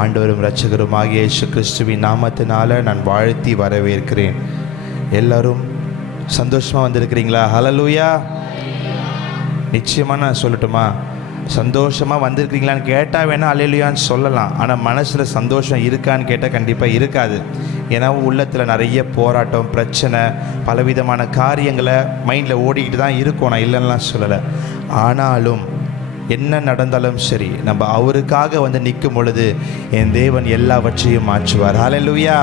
ஆண்டவரும் இரட்சகருமாகிய இயேசு கிறிஸ்துவின் நாமத்தினால நான் வாழ்த்தி வரவேற்கிறேன். எல்லாரும் சந்தோஷமாக வந்திருக்கிறீங்களா? ஹல்லேலூயா. நிச்சயமாக நான் சொல்லட்டுமா, சந்தோஷமாக வந்திருக்கிறீங்களான்னு கேட்டால் வேணால் ஹல்லேலூயான்னு சொல்லலாம். ஆனால் மனசில் சந்தோஷம் இருக்கான்னு கேட்டால் கண்டிப்பாக இருக்காது. ஏன்னா உள்ளத்தில் நிறைய போராட்டம், பிரச்சனை, பலவிதமான காரியங்களை மைண்டில் ஓடிக்கிட்டு தான் இருக்கும். நான் இல்லைன்னா சொல்லலை. ஆனாலும் என்ன நடந்தாலும் சரி, நம்ம அவருக்காக வந்து நிற்கும் பொழுது என் தேவன் எல்லாவற்றையும் மாற்றுவார். ஹல்லேலூயா.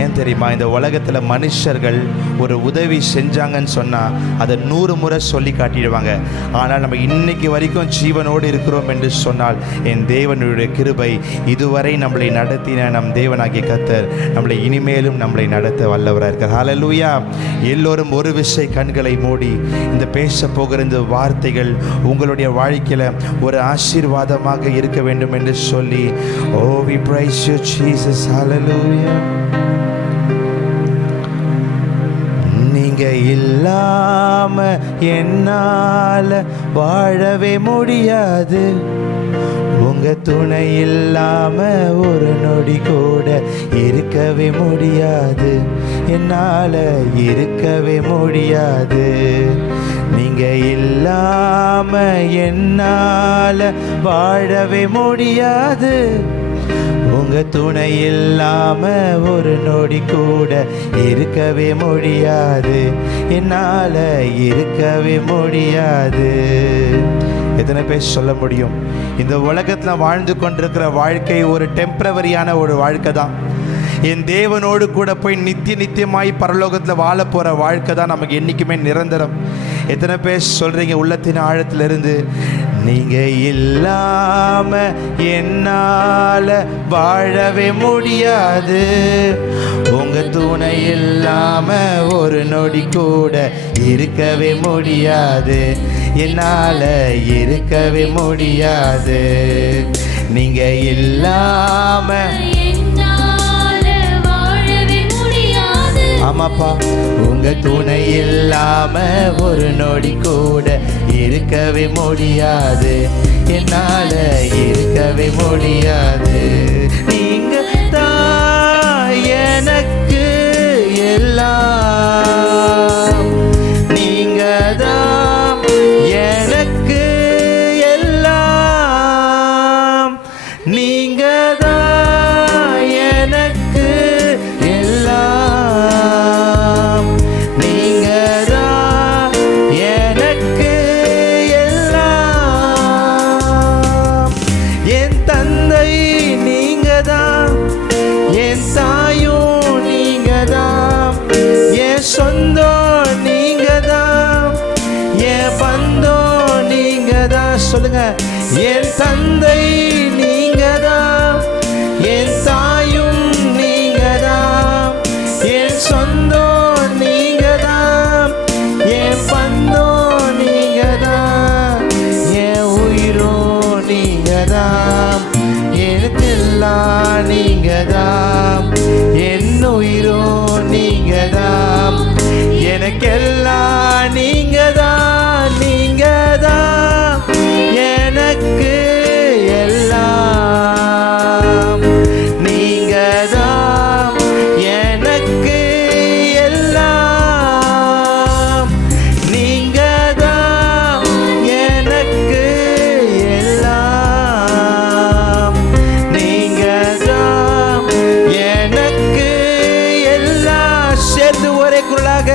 ஏன் தெரியுமா, இந்த உலகத்தில் மனுஷர்கள் ஒரு உதவி செஞ்சாங்கன்னு சொன்னால் அதை 100 முறை சொல்லி காட்டிடுவாங்க. ஆனால் நம்ம இன்னைக்கு வரைக்கும் ஜீவனோடு இருக்கிறோம் என்று சொன்னால் என் தேவனுடைய கிருபை, இதுவரை நம்மளை நடத்தின நம் தேவனாகிய கர்த்தர் நம்மளை இனிமேலும் நம்மளை நடத்த வல்லவராக இருக்கார். ஹல்லேலூயா. எல்லோரும் ஒரு விசை கண்களை மூடி இந்த பேச போகிற இந்த வார்த்தைகள் உங்களுடைய வாழ்க்கையில் ஒரு ஆசீர்வாதமாக இருக்க வேண்டும் என்று சொல்லி, oh we praise you Jesus. hallelujah. நீங்க இல்லாம என்னால வாழவே முடியாது, உங்க துணை இல்லாம ஒரு நொடி கூட இருக்கவே முடியாது, என்னால இருக்கவே முடியாது. நீங்க இல்லாம என்னால வாழவே முடியாது, உங்க துணை இல்லாம ஒரு நொடி கூட இருக்கவே முடியாது, என்னால இருக்கவே முடியாது. எத்தனை பேர் சொல்ல முடியும்? இந்த உலகத்தில் வாழ்ந்து கொண்டிருக்கிற வாழ்க்கை ஒரு டெம்பரவரியான ஒரு வாழ்க்கை தான். என் தேவனோடு கூட போய் நித்தியமாய் பரலோகத்தில் வாழ போகிற வாழ்க்கை தான் நமக்கு என்றைக்குமே நிரந்தரம். எத்தனை பேர் சொல்கிறீங்க உள்ளத்தின் ஆழத்திலிருந்து, நீங்கள் இல்லாம என்னால் வாழவே முடியாது, உங்கள் துணை இல்லாம ஒரு நொடி கூட இருக்கவே முடியாது, என்னால் இருக்கவே முடியாது. நீங்கள் இல்லாம ஆமாப்பா, உங்க துணை இல்லாம ஒரு நொடி கூட இருக்கவே முடியாது, என்னால இருக்கவே முடியாது. நீங்க தான் எனக்கு எல்லாம், நீங்க தான் எனக்கு எல்லாம், நீங்க தான் எனக்கு எல்லாம், நீங்க தான் எனக்கு எல்லாம். என் தந்தை நீங்க தான், என் தாயும் நீங்க தான், என் சொந்தம் நீங்க தான், என் பந்தம் நீங்க தான். சொல்லுங்க, என் தந்தை நீங்க தான், என் தாயும் நீங்க தான், என் சொந்தம் நீங்க தான், என் பந்தம் நீங்க தான், என் உயிரும் நீங்க தான், எனக்கெல்லாம் நீங்க தான், என் உயிரும் நீங்க தான், எனக்கெல்லாம் நீங்க தான், நீங்க தான் எனக்கு எல்லாம், நீங்க தான் எனக்கு எல்லாம், நீங்க தான் எனக்கு எல்லாம், நீங்க தான் எனக்கு எல்லாம். சேர்ந்து ஒரே குரலாக,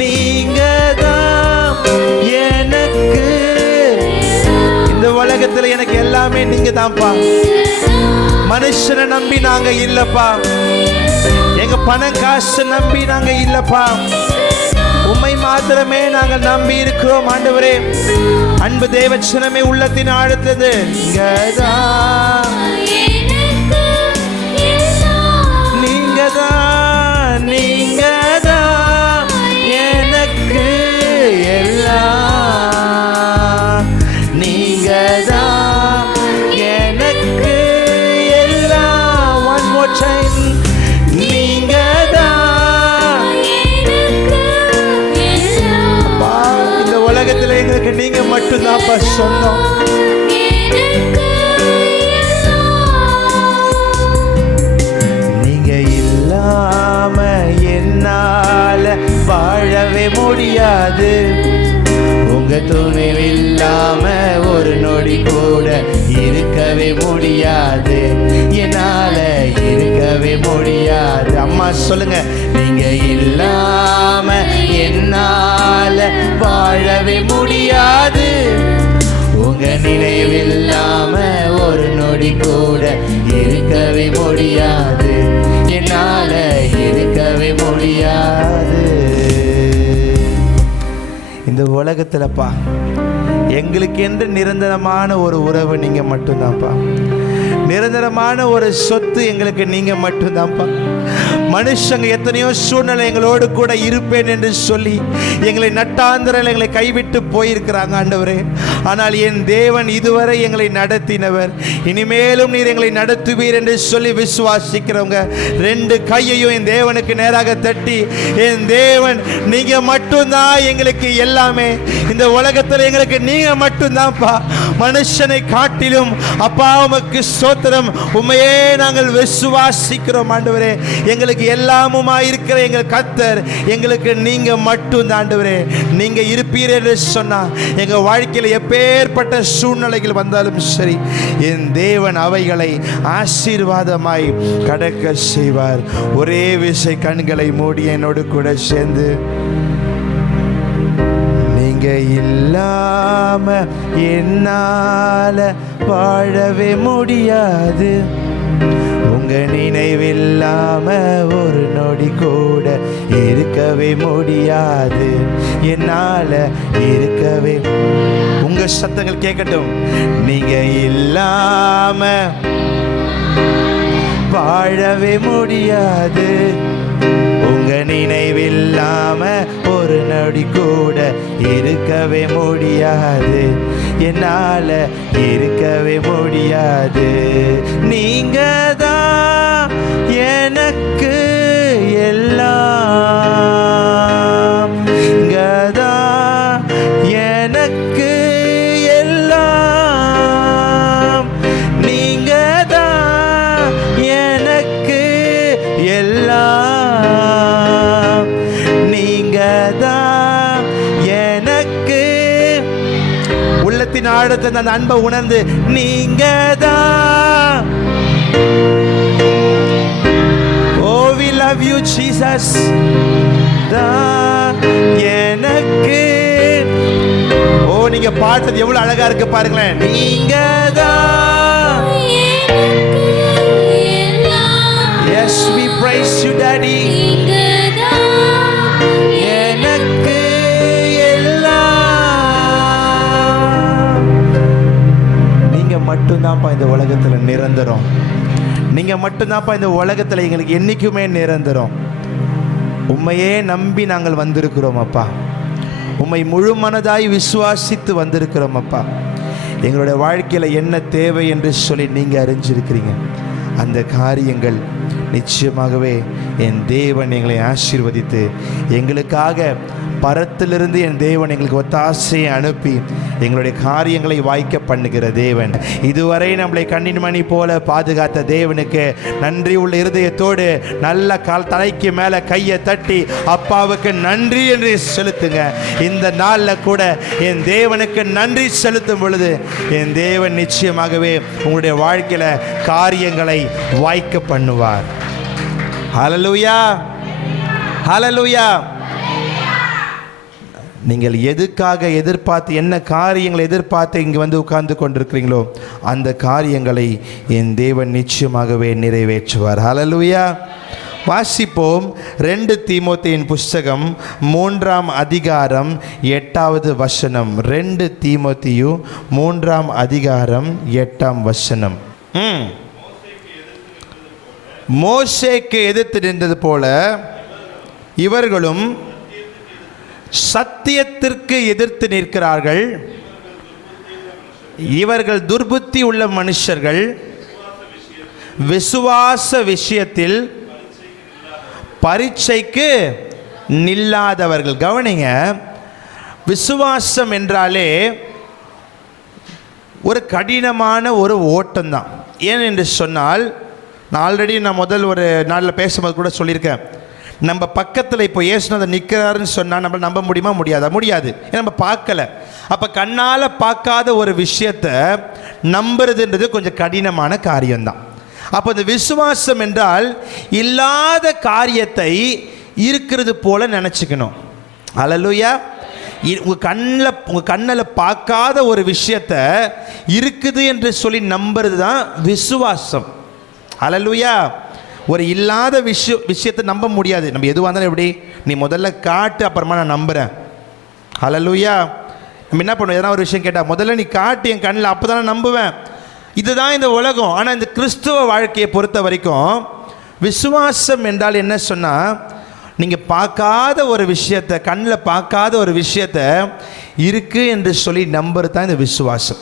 நீங்க தான் எனக்கு. இந்த உலகத்துல எனக்கு எல்லாமே நீங்க தான்ப்பா. மனுஷனை நம்பி நாங்க இல்லப்பா, எங்க பணம் காசு நம்பி நாங்க இல்லப்பா, உம்மை மாத்திரமே நாங்கள் நம்பி இருக்கிறோம் ஆண்டவரே. அன்பு தேவச்சனமே, உள்ளத்தின் ஆழத்திலிருந்து நீங்க தான், நீங்க தான் எனக்கு எல்லாம், நீங்க தான் எனக்கு எல்லாம். One more time. நீங்க தான். அப்பா, இந்த உலகத்தில் எங்களுக்கு நீங்க மட்டும்தான்ப்பா சொந்தம். சொல்லுங்க. நீங்க இல்லாம என்னால வாழவே முடியாது, உங்க நினைவில்லாம ஒரு நொடி கூட இருக்கவே முடியாது, என்னால இருக்கவே முடியாது. இந்த உலகத்துலப்பா எங்களுக்கு என்று நிரந்தரமான ஒரு உறவு நீங்க மட்டும்தான்ப்பா. நிரந்தரமான ஒரு சொத்து எங்களுக்கு நீங்க மட்டும்தான்ப்பா. மனுஷங்க எத்தனையோ சூழ்நிலை எங்களோடு கூட இருப்பேன் என்று சொல்லி எங்களை நட்டாந்திரல் எங்களை கைவிட்டு போயிருக்கிறாங்க ஆண்டவரே. ஆனால் என் தேவன் இதுவரை எங்களை நடத்தினவர், இனிமேலும் நீர் எங்களை நடத்துவீர் என்று சொல்லி விசுவாசிக்கிறவங்க 2 கையையும் என் தேவனுக்கு நேராக தட்டி, என் தேவன் நீங்க மட்டும்தான் எங்களுக்கு எல்லாமே, இந்த உலகத்தில் எங்களுக்கு நீங்க மட்டும்தான்ப்பா. மனுஷனை காட்டிலும் அப்பா உமக்கு ஸ்தோத்திரம், உண்மையே நாங்கள் விசுவாசிக்கிறோம் ஆண்டவரே. எங்களுக்கு எல்லாமுமா இருக்கிற எங்கள் கர்த்தர் எங்களுக்கு நீங்க மட்டும் ஆண்டவரே. நீங்க இருப்பீர்கள் என்று சொன்னா எங்க வாழ்க்கையில் எப்பேற்பட்ட சூழ்நிலைகள் வந்தாலும் சரி, என் தேவன் அவைகளை ஆசீர்வாதமாய் கடக்க செய்வார். ஒரே விசை கண்களை மூடி என்னோடு கூட சேர்ந்து, நீங்க இல்லாம என்னால வாழவே முடியாது, உங்க நினைவில்லாம ஒரு நொடி கூட இருக்கவே முடியாது, என்னால இருக்கவே. உங்க சத்தங்கள் கேட்கட்டும். நீங்க இல்லாம வாழவே முடியாது, உங்க நினைவில்லாம ஒரு நொடி கூட இருக்கவே முடியாது, என்னால இருக்கவே முடியாது. நீங்க தான் எனக்கு எல்லாம், நீங்க தான் எனக்கு எல்லாம், நீங்க தான் எனக்கு எல்லாம், நீங்க தான் எனக்கு. உள்ளத்தின் ஆழத்தை அந்த அன்பை உணர்ந்து, நீங்க தான். Oh, we love you Jesus. தான் எனக்கு. ஓ, நீங்க பாடுறது எவ்வளவு அழகா இருக்கு பாருங்களேன். நீங்க தான். Yes, we praise you daddy. எனக்கு எல்லாம். நீங்க மட்டும்தான்ப்பா இந்த உலகத்துல நிரந்தரம். நீங்க மட்டும்தான்ப்பா இந்த உலகத்துல எங்களுக்கு என்னைக்குமே நிரந்தரம். உம்மையே நம்பி நாங்கள் வந்திருக்கிறோம் அப்பா. உம்மை முழு மனதாய் விசுவாசித்து வந்திருக்கிறோம் அப்பா. எங்களுடைய வாழ்க்கையில் என்ன தேவை என்று சொல்லி நீங்கள் அறிஞ்சிருக்கிறீங்க. அந்த காரியங்கள் நிச்சயமாகவே என் தேவன் எங்களை ஆசீர்வதித்து எங்களுக்காக பரத்திலிருந்து என் தேவன் எங்களுக்கு ஒத்தாசையை அனுப்பி எங்களுடைய காரியங்களை வாய்க்க பண்ணுகிற தேவன். இதுவரை நம்மளை கண்ணின் மணி போல பாதுகாத்த தேவனுக்கு நன்றி உள்ள இருதயத்தோடு நல்ல தலைக்கு மேலே கையை தட்டி அப்பாவுக்கு நன்றி என்று செலுத்துங்க. இந்த நாளில் கூட என் தேவனுக்கு நன்றி செலுத்தும் பொழுது என் தேவன் நிச்சயமாகவே உங்களுடைய வாழ்க்கையில் காரியங்களை வாய்க்க பண்ணுவார். ஹல்லேலூயா, ஹல்லேலூயா. நீங்கள் எதுக்காக எதிர்பார்த்து, என்ன காரியங்களை எதிர்பார்த்து இங்கே வந்து உட்கார்ந்து கொண்டிருக்கிறீங்களோ அந்த காரியங்களை என் தேவன் நிச்சயமாகவே நிறைவேற்றுவார். ஹல்லேலூயா. வாசிப்போம். 2 தீமோத்தேயின் புஸ்தகம் 3ஆம் அதிகாரம் 8வது வசனம். 2 தீமோத்தேயு 3ஆம் அதிகாரம் 8ஆம் வசனம். மோசேக்கு எதிர்த்து நின்றது போல இவர்களும் சத்தியத்திற்கு எதிர்த்து நிற்கிறார்கள். இவர்கள் துர்புத்தி உள்ள மனுஷர்கள், விசுவாச விஷயத்தில் பரீட்சைக்கு நில்லாதவர்கள். கவனிங்க, விசுவாசம் என்றாலே ஒரு கடினமான ஒரு ஓட்டம்தான். ஏன் என்று சொன்னால், நான் ஆல்ரெடி முதல் ஒரு நாளில் பேசும்போது கூட சொல்லியிருக்கேன், நம்ம பக்கத்தில் இப்போ இயேசுநாதர் நிற்கிறாருன்னு சொன்னால் நம்ம நம்ப முடியுமா? முடியாது. ஏன்னா நம்ம பார்க்கல. அப்போ கண்ணால் பார்க்காத ஒரு விஷயத்தை நம்புறதுன்றது கொஞ்சம் கடினமான காரியம்தான். அப்போ இந்த விசுவாசம் என்றால் இல்லாத காரியத்தை இருக்கிறது போல நினச்சிக்கணும். அல்லேலூயா. உங்கள் கண்ணில் பார்க்காத ஒரு விஷயத்தை இருக்குது என்று சொல்லி நம்புறது தான் விசுவாசம். அல்லேலூயா. ஒரு இல்லாத விஷயத்தை நம்ப முடியாது. நம்ம எதுவாக இருந்தாலும் எப்படி, நீ முதல்ல காட்டு, அப்புறமா நான் நம்புகிறேன். அல்லேலூயா. நம்ம என்ன பண்ணுவோம், எதனா ஒரு விஷயம் கேட்டால் முதல்ல நீ காட்டு என் கண்ணில், அப்போ தான் நான் நம்புவேன். இதுதான் இந்த உலகம். ஆனால் இந்த கிறிஸ்துவ வாழ்க்கையை பொறுத்த வரைக்கும் விசுவாசம் என்றால் என்ன சொன்னால், நீங்கள் பார்க்காத ஒரு விஷயத்தை, கண்ணில் பார்க்காத ஒரு விஷயத்தை இருக்குது என்று சொல்லி நம்புறது தான் இந்த விசுவாசம்.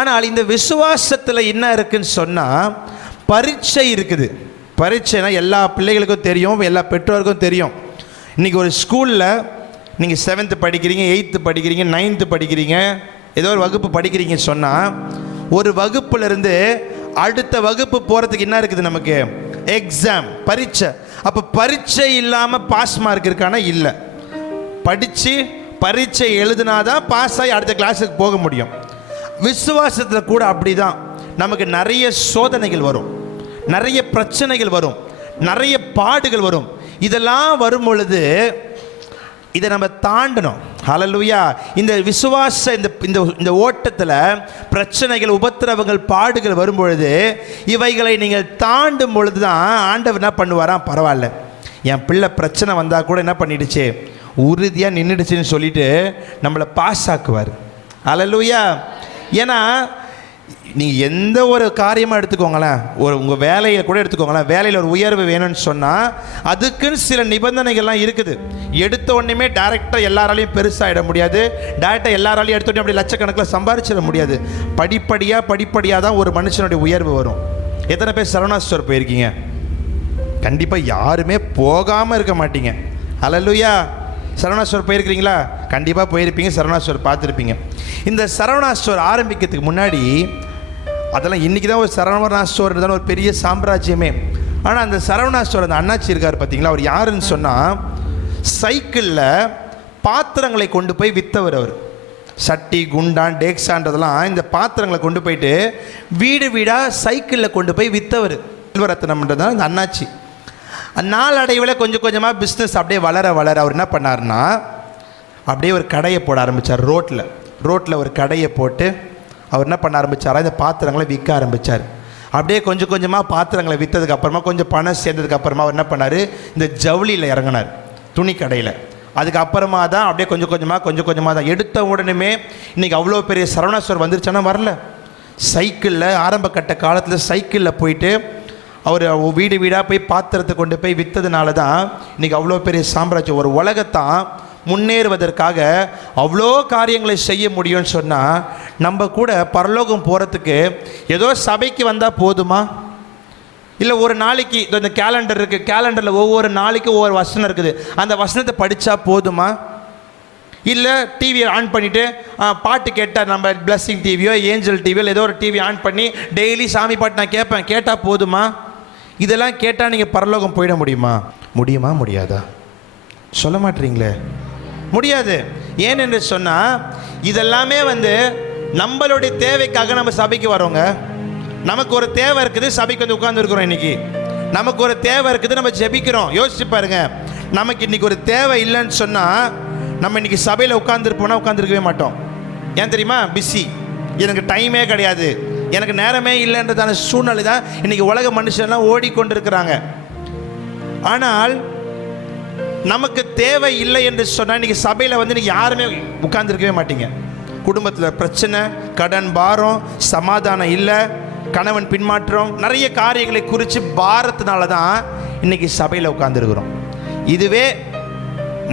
ஆனால் இந்த விசுவாசத்தில் என்ன இருக்குன்னு சொன்னால், பரீட்சை இருக்குது. பரீட்சைனா எல்லா பிள்ளைகளுக்கும் தெரியும், எல்லா பெற்றோருக்கும் தெரியும். இன்றைக்கி ஒரு ஸ்கூலில் நீங்கள் 7th படிக்கிறீங்க, 8th படிக்கிறீங்க, 9th படிக்கிறீங்க, ஏதோ ஒரு வகுப்பு படிக்கிறீங்க சொன்னால், ஒரு வகுப்புலேருந்து அடுத்த வகுப்பு போகிறதுக்கு என்ன இருக்குது, நமக்கு எக்ஸாம், பரீட்சை. அப்போ பரீட்சை இல்லாமல் பாஸ் மார்க் இருக்கானா? இல்லை. படித்து பரீட்சை எழுதினாதான் பாஸ் ஆகி அடுத்த கிளாஸுக்கு போக முடியும். விசுவாசத்தில் கூட அப்படி தான். நமக்கு நிறைய சோதனைகள் வரும், நிறைய பிரச்சனைகள் வரும், நிறைய பாடுகள் வரும். இதெல்லாம் வரும் பொழுது இதை நம்ம தாண்டணும். ஹல்லேலூயா. இந்த விசுவாச இந்த ஓட்டத்தில் பிரச்சனைகள், உபத்திரவங்கள், பாடுகள் வரும்பொழுது இவைகளை நீங்கள் தாண்டும் பொழுது தான் ஆண்டவர் என்ன பண்ணுவாராம், பரவாயில்ல என் பிள்ளை பிரச்சனை வந்தால் கூட என்ன பண்ணிடுச்சு, உறுதியாக நின்றுடுச்சுன்னு சொல்லிட்டு நம்மளை பாஸ் ஆக்குவார். ஹல்லேலூயா. ஏன்னா நீங்கள் எந்த ஒரு காரியமாக எடுத்துக்கோங்களேன், உங்கள் வேலையை கூட எடுத்துக்கோங்களேன், வேலையில் ஒரு உயர்வு வேணும்னு சொன்னால் அதுக்குன்னு சில நிபந்தனைகள்லாம் இருக்குது. எடுத்த உடனே டேரெக்டாக எல்லாராலையும் பெருசாகிட முடியாது, டேரெக்டாக எல்லாராலையும் எடுத்த உடனே அப்படி லட்சக்கணக்கில் சம்பாதிச்சிட முடியாது. படிப்படியாக தான் ஒரு மனுஷனுடைய உயர்வு வரும். எத்தனை பேர் சரவணா ஸ்டோர் போயிருக்கீங்க? கண்டிப்பாக யாருமே போகாமல் இருக்க மாட்டீங்க. ஹல்லேலூயா. சரவணா ஸ்டோர் போயிருக்கிறீங்களா? கண்டிப்பாக போயிருப்பீங்க, சரவணா ஸ்டோர் பார்த்துருப்பீங்க. இந்த சரவணா ஸ்டோர் ஆரம்பிக்கிறதுக்கு முன்னாடி, அதெல்லாம் இன்றைக்கி தான் ஒரு சரவணா ஸ்டோர் தான் ஒரு பெரிய சாம்ராஜ்யமே. ஆனால் அந்த சரவணா ஸ்டோர், அந்த அண்ணாச்சி இருக்கார் பார்த்தீங்களா, அவர் யாருன்னு சொன்னால், சைக்கிளில் பாத்திரங்களை கொண்டு போய் விற்றவர். அவர் சட்டி, குண்டான், டேக்ஸான்றதெல்லாம் இந்த பாத்திரங்களை கொண்டு போயிட்டு வீடு வீடாக சைக்கிளில் கொண்டு போய் விற்றவர். செல்வரத்னம்ன்றதான் இந்த அண்ணாச்சி. நாளடைவில் கொஞ்சம் கொஞ்சமாக பிஸ்னஸ் அப்படியே வளர அவர் என்ன பண்ணார்னா, அப்படியே ஒரு கடையை போட ஆரம்பித்தார். ரோட்டில் ஒரு கடையை போட்டு அவர் என்ன பண்ண ஆரம்பித்தாரா, இந்த பாத்திரங்களை விற்க ஆரம்பித்தார். அப்படியே கொஞ்சம் கொஞ்சமாக பாத்திரங்களை விற்றதுக்கப்புறமா, கொஞ்சம் பணம் சேர்ந்ததுக்கப்புறமா அவர் என்ன பண்ணார், இந்த ஜவுளியில் இறங்கினார், துணி கடையில். அதுக்கப்புறமா தான் அப்படியே கொஞ்சம் கொஞ்சமாக தான். எடுத்த உடனே இன்றைக்கி அவ்வளோ பெரிய சரவணா ஸ்டோர் வந்துருச்சுன்னா வரல. சைக்கிளில் ஆரம்ப கட்ட காலத்தில் சைக்கிளில் போயிட்டு அவர் வீடு வீடாக போய் பாத்திரத்தை கொண்டு போய் விற்றதுனால தான் இன்றைக்கி அவ்வளோ பெரிய சாம்ராஜ்யம். ஒரு உலகத்தான் முன்னேறுவதற்காக அவ்வளோ காரியங்களை செய்ய முடியும்னு சொன்னால், நம்ம கூட பரலோகம் போகிறதுக்கு ஏதோ சபைக்கு வந்தால் போதுமா? இல்லை ஒரு நாளைக்கு இந்த கேலண்டர் இருக்குது, கேலண்டரில் ஒவ்வொரு நாளைக்கும் ஒவ்வொரு வசனம் இருக்குது, அந்த வசனத்தை படித்தா போதுமா? இல்லை டிவியை ஆன் பண்ணிவிட்டு பாட்டு கேட்டால், நம்ம பிளஸ்ஸிங் டிவியோ ஏஞ்சல் டிவியோ ஏதோ ஒரு டிவி ஆன் பண்ணி டெய்லி சாமி பாட்டு நான் கேட்பேன், கேட்டால் போதுமா? இதெல்லாம் கேட்டால் நீங்கள் பரலோகம் போயிட முடியுமா? முடியாதா? சொல்ல மாட்டீங்களே. முடியாது. ஏனென்று சொன்னால், இதெல்லாமே நம்மளுடைய தேவைக்காக நம்ம சபைக்கு வரோங்க. நமக்கு ஒரு தேவை இருக்குது, சபைக்கு உட்கார்ந்துருக்குறோம். இன்றைக்கி நமக்கு ஒரு தேவை இருக்குது, நம்ம ஜெபிக்கிறோம். யோசிச்சு பாருங்க, நமக்கு இன்றைக்கி ஒரு தேவை இல்லைன்னு சொன்னால் நம்ம இன்றைக்கி சபையில் உட்காந்துருக்கவே மாட்டோம். ஏன் தெரியுமா? பிஸி, எனக்கு டைமே கிடையாது, எனக்கு நேரமே இல்லைன்றதான சூழ்நிலை தான் இன்றைக்கி உலக மனுஷன்லாம் ஓடிக்கொண்டிருக்கிறாங்க. ஆனால் நமக்கு தேவை இல்லை என்று சொன்னால் இன்றைக்கி சபையில் இன்றைக்கி யாருமே உட்கார்ந்துருக்கவே மாட்டீங்க. குடும்பத்தில் பிரச்சனை, கடன் பாரம், சமாதானம் இல்லை, கணவன் பின்மாற்றம், நிறைய காரியங்களை குறித்து பாரத்தினால தான் இன்றைக்கி சபையில் உட்கார்ந்துருக்குறோம். இதுவே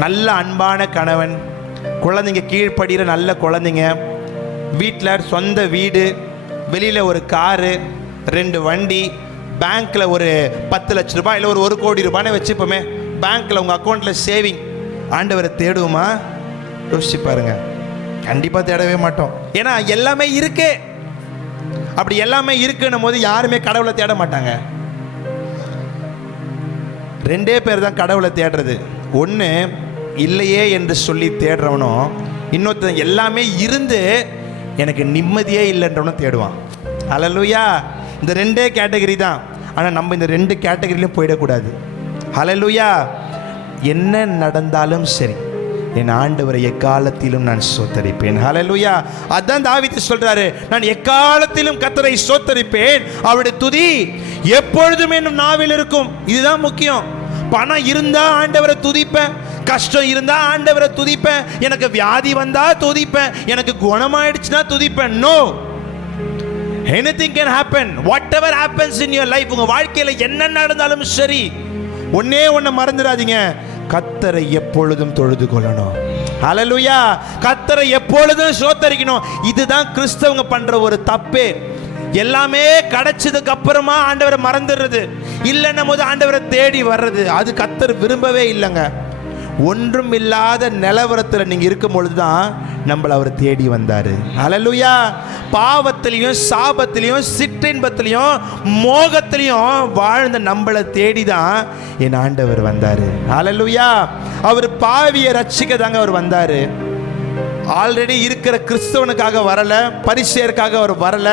நல்ல அன்பான கணவன், குழந்தைங்க கீழ்ப்படுகிற நல்ல குழந்தைங்க, வீட்டில் சொந்த வீடு, வெளியில் ஒரு காரு, 2 வண்டி, பேங்க்கில் ஒரு 10 லட்ச ரூபாய் இல்லை ஒரு 1 கோடி ரூபாய்னு வச்சுப்போமே, பேங்க்கில் உங்கள் அக்கௌண்ட்டில் சேவிங். ஆண்டவரை தேடுவோமா? யோசிச்சு பாருங்க. கண்டிப்பாக தேடவே மாட்டோம். ஏன்னா எல்லாமே இருக்கே. அப்படி எல்லாமே இருக்குன்னும் போது யாருமே கடவுளை தேட மாட்டாங்க. 2 பேர் தான் கடவுளை தேடுறது. ஒன்று இல்லையே என்று சொல்லி தேடுறவனும், இன்னொருத்தன் எல்லாமே இருந்து எனக்கு நிம்மதியே இல்லைன்றவனும் தேடுவான். ஹல்லேலூயா. இந்த 2 கேட்டகரி தான். ஆனால் நம்ம இந்த 2 கேட்டகரியிலும் போயிடக்கூடாது. ஹல்லேலூயா. என்ன நடந்தாலும் சரி, என் ஆண்டவரை எக்காலத்திலும் நான் ஸ்தோத்தரிப்பேன். ஹல்லேலூயா. அதான் தாவீது சொல்றாரு, நான் எக்காலத்திலும் கர்த்தரை ஸ்தோத்தரிப்பேன், அவருடைய துதி எப்பொழுதும் என்னும் நாவில் இருக்கும். இதுதான் முக்கியம். பணம் இருந்தா ஆண்டவரை துதிப்பேன், கஷ்டம் இருந்தா ஆண்டவரை துதிப்பேன், எனக்கு வியாதி வந்தா துதிப்பேன், எனக்கு குணமாயிடுச்சுன்னா துதிப்பேன். No, anything can happen. whatever happens in your life, உங்க வாழ்க்கையில என்ன நடந்தாலும் சரி, ஒண்ணே ஒண்ணு மறந்துடாதீங்க, கர்த்தரை எப்பொழுதும் தொழுது கொள்ளணும். ஹல்லேலூயா. கர்த்தரை எப்பொழுதும் ஸ்தோத்தரிக்கணும். இதுதான் கிறிஸ்தவங்க பண்ற ஒரு தப்பே. எல்லாமே கிடைச்சதுக்கு அப்புறமா ஆண்டவரை மறந்துடுறது, இல்லைன்னும் போது ஆண்டவரை தேடி வர்றது, அது கர்த்தர் விரும்பவே இல்லைங்க. ஒன்றும் இல்லாத நிலவரத்தில் நீங்க இருக்கும் பொழுதுதான் நம்மளை அவர் தேடி வந்தாரு. ஹல்லேலூயா. பாவத்திலையும் சாபத்திலையும் சிற்றின்பத்திலையும் மோகத்திலையும் வாழ்ந்த நம்மளை தேடி தான் என் ஆண்டவர் வந்தாரு. ஹல்லேலூயா. அவர் பாவியை ரட்சிக்க தாங்க அவர் வந்தாரு. ஆல்ரெடி இருக்கிற கிறிஸ்தவனுக்காக வரல, பரிசேயருக்காக அவர் வரல.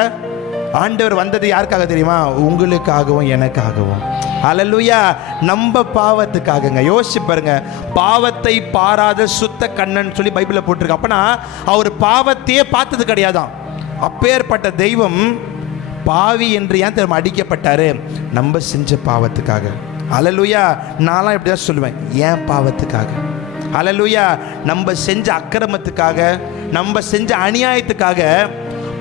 ஆண்டவர் வந்தது யாருக்காக தெரியுமா? உங்களுக்காகவும் எனக்காகவும். ஹல்லேலூயா. நம்ம பாவத்துக்காகங்க. யோசிச்சு பாருங்க, பாவத்தை பாராத சுத்த கண்ணன் சொல்லி பைபிளில் போட்டிருக்கு. அப்பனா அவர் பாவத்தையே பார்த்தது கிடையாதான். அப்பேற்பட்ட தெய்வம் பாவி என்று ஏன் தெரியுமா அடிக்கப்பட்டாரு? நம்ம செஞ்ச பாவத்துக்காக. ஹல்லேலூயா. நான்லாம் இப்படி தான் சொல்லுவேன், ஏன் பாவத்துக்காக. ஹல்லேலூயா. நம்ம செஞ்ச அக்கிரமத்துக்காக, நம்ம செஞ்ச அநியாயத்துக்காக,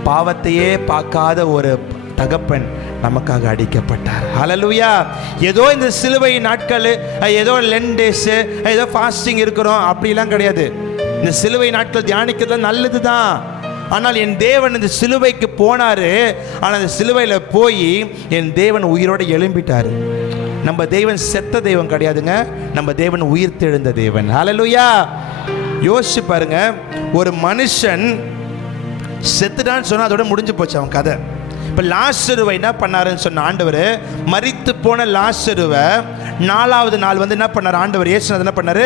பாவத்தையே பார்க்காத ஒரு தகப்பன் நமக்காக அடிக்கப்பட்டார். ஹல்லேலூயா. ஏதோ இந்த சிலுவை நாட்கள், ஏதோ லென் டேஸ், ஏதோ ஃபாஸ்டிங் இருக்கிறோம் அப்படிலாம் கிடையாது. இந்த சிலுவை நாட்கள் தியானிக்கிறது நல்லது தான். ஆனால் என் தேவன் இந்த சிலுவைக்கு போனாரு. ஆனால் அந்த சிலுவையில் போய் என் தேவன் உயிரோடு எழும்பிட்டாரு. நம்ம தேவன் செத்த தெய்வம் கிடையாதுங்க, நம்ம தேவன் உயிர் தெழுந்த தேவன். ஹல்லேலூயா. யோசிச்சு பாருங்க, ஒரு மனுஷன் செத்துட்டான்னு சொன்னா அதோட முடிஞ்சு போச்சு அவன் கதை. இப்போ லாசருவை என்ன பண்ணாருன்னு சொன்ன ஆண்டவர், மரித்து போன லாசருவை 4வது நாள் என்ன பண்ணார் ஆண்டவர் இயேசு என்ன பண்ணாரு?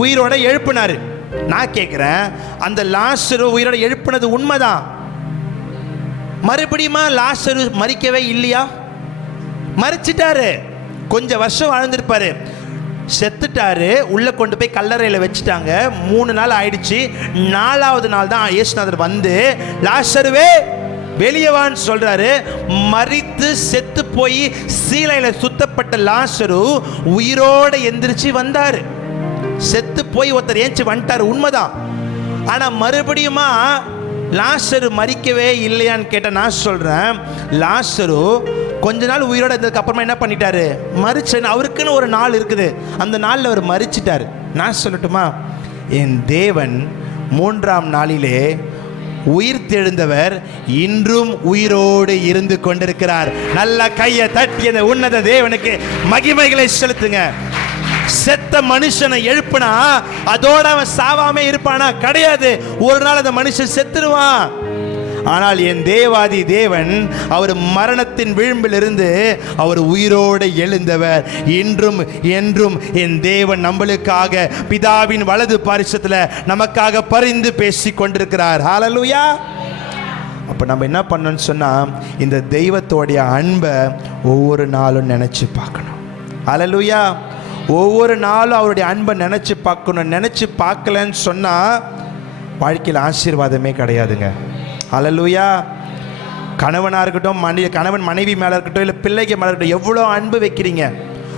உயிரோட எழுப்பினாரு. நான் கேட்குறேன், அந்த லாசரு உயிரோட எழுப்பினது உண்மைதான். மறுபடியுமா லாசரு மரிக்கவே இல்லையா? மரிச்சிட்டாரு. கொஞ்சம் வருஷம் வாழ்ந்திருப்பாரு, செத்துட்டாரு. உள்ளே கொண்டு போய் கல்லறையில் வச்சுட்டாங்க. 3 நாள் ஆயிடுச்சு. 4வது நாள் தான் இயேசுநாதர் வந்து லாசருவே வெளியவான்னு சொல்றாரு. மரித்து செத்து போய் சீலையில் சுத்தப்பட்ட லாசரு உயிரோட எந்திரிச்சு வந்தாரு. செத்து போய் ஒருத்தர் ஏஞ்சி வந்துட்டார், உண்மைதான். ஆனால் மறுபடியுமா லாசரு மரிக்கவே இல்லையான்னு கேட்ட நான் சொல்கிறேன், லாசரு கொஞ்ச நாள் உயிரோடு இருந்ததுக்கு அப்புறமா என்ன பண்ணிட்டாரு? மரிச்சேன்னு அவருக்குன்னு ஒரு நாள் இருக்குது, அந்த நாளில் அவர் மரிச்சிட்டார். நான் சொல்லட்டுமா, என் தேவன் 3ஆம் நாளிலே உயிர் தெழுந்தவர் இன்றும் உயிரோடு இருந்து கொண்டிருக்கிறார். நல்ல கையை தட்டி அந்த உன்னத தேவனுக்கு மகிமைகளை செலுத்துங்க. செத்த மனுஷனை எழுப்புனா அதோட அவன் சாவாமே இருப்பானா? கிடையாது. ஒரு நாள் அந்த மனுஷன் செத்துருவான். ஆனால் என் தேவாதி தேவன் அவர் மரணத்தின் விளிம்பிலிருந்து அவர் உயிரோடு எழுந்தவர். இன்றும் என்றும் என் தேவன் நம்மளுக்காக பிதாவின் வலது பாரிசத்தில் நமக்காக பரிந்து பேசி கொண்டிருக்கிறார். ஹல்லேலூயா. அப்போ நம்ம என்ன பண்ணணும்னு சொன்னால், இந்த தெய்வத்தோடைய அன்பை ஒவ்வொரு நாளும் நினச்சி பார்க்கணும். ஹல்லேலூயா. ஒவ்வொரு நாளும் அவருடைய அன்பை நினச்சி பார்க்கணும். நினச்சி பார்க்கலன்னு சொன்னால் வாழ்க்கையில் ஆசீர்வாதமே கிடையாதுங்க. ஹல்லேலூயா. கணவனாக இருக்கட்டும், கணவன் மனைவி மேலே இருக்கட்டும், இல்லை பிள்ளைக்கு மேலே இருக்கட்டும், எவ்வளோ அன்பு வைக்கிறீங்க.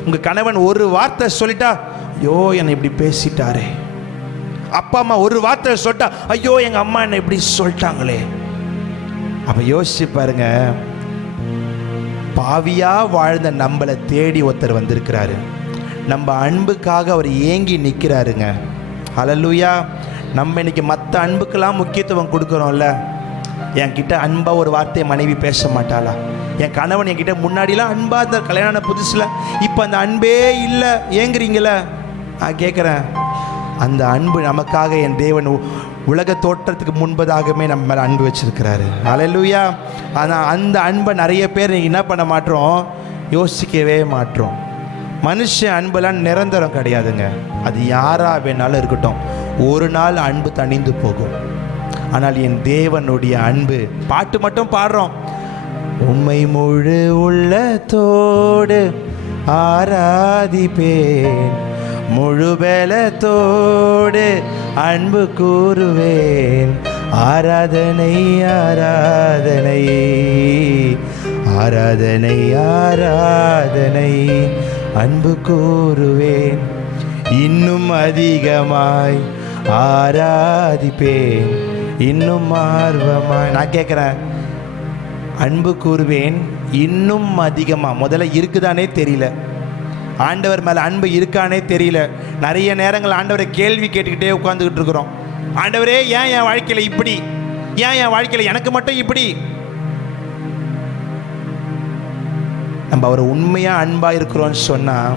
உங்கள் கணவன் ஒரு வார்த்தை சொல்லிட்டா, ஐயோ என்னை இப்படி பேசிட்டாரே. அப்பா அம்மா ஒரு வார்த்தை சொல்லிட்டா, ஐயோ எங்கள் அம்மா என்னை இப்படி சொல்லிட்டாங்களே. அப்போ யோசிச்சு பாருங்க, பாவியாக வாழ்ந்த நம்மளை தேடி ஒருத்தர் வந்திருக்கிறாரு. நம்ம அன்புக்காக அவர் ஏங்கி நிற்கிறாருங்க. ஹல்லேலூயா. நம்ம இன்னைக்கு மற்ற அன்புக்கெல்லாம் முக்கியத்துவம் கொடுக்குறோம்ல. என்கிட்ட அன்பாக ஒரு வார்த்தையை மனைவி பேச மாட்டாளா? என் கணவன் என்கிட்ட முன்னாடிலாம் அன்பாக இருந்தார் கல்யாண புதுசில், இப்போ அந்த அன்பே இல்லை, ஏங்குறீங்களே? நான் கேட்குறேன், அந்த அன்பு நமக்காக என் தேவன் உலக தோற்றத்துக்கு முன்பதாகவே நம்ம மேலே அன்பு வச்சிருக்கிறாரு. ஹல்லேலூயா. ஆனால் அந்த அன்பை நிறைய பேர் என்ன பண்ண மாட்டோம்? யோசிக்கவே மாட்டோம். மனுஷ அன்பெல்லாம் நிரந்தரம் கிடையாதுங்க. அது யாராக வேணாலும் இருக்கட்டும், ஒரு நாள் அன்பு தணிந்து போகும். ஆனால் என் தேவனுடைய அன்பு, பாட்டு மட்டும் பாடுறோம், உம்மை முழு உள்ளத்தோடு ஆராதிப்பேன், முழு பலத்தோடு அன்பு கூறுவேன். ஆராதனை ஆராதனை ஆராதனை ஆராதனை அன்பு கூறுவேன், இன்னும் அதிகமாய் ஆராதிப்பேன், இன்னும் ஆர்வமாய். நான் கேட்குறேன், அன்பு கூறுவேன் இன்னும் அதிகமாக. முதல்ல இருக்குதானே தெரியல, ஆண்டவர் மேலே அன்பு இருக்கானே தெரியல. நிறைய நேரங்கள் ஆண்டவரை கேள்வி கேட்டுக்கிட்டே உட்காந்துக்கிட்டு இருக்கிறோம். ஆண்டவரே, ஏன் என் வாழ்க்கையில் இப்படி, ஏன் என் வாழ்க்கையில் எனக்கு மட்டும் இப்படி? நம்ம அவரை உண்மையாக அன்பாக இருக்கிறோன்னு சொன்னால்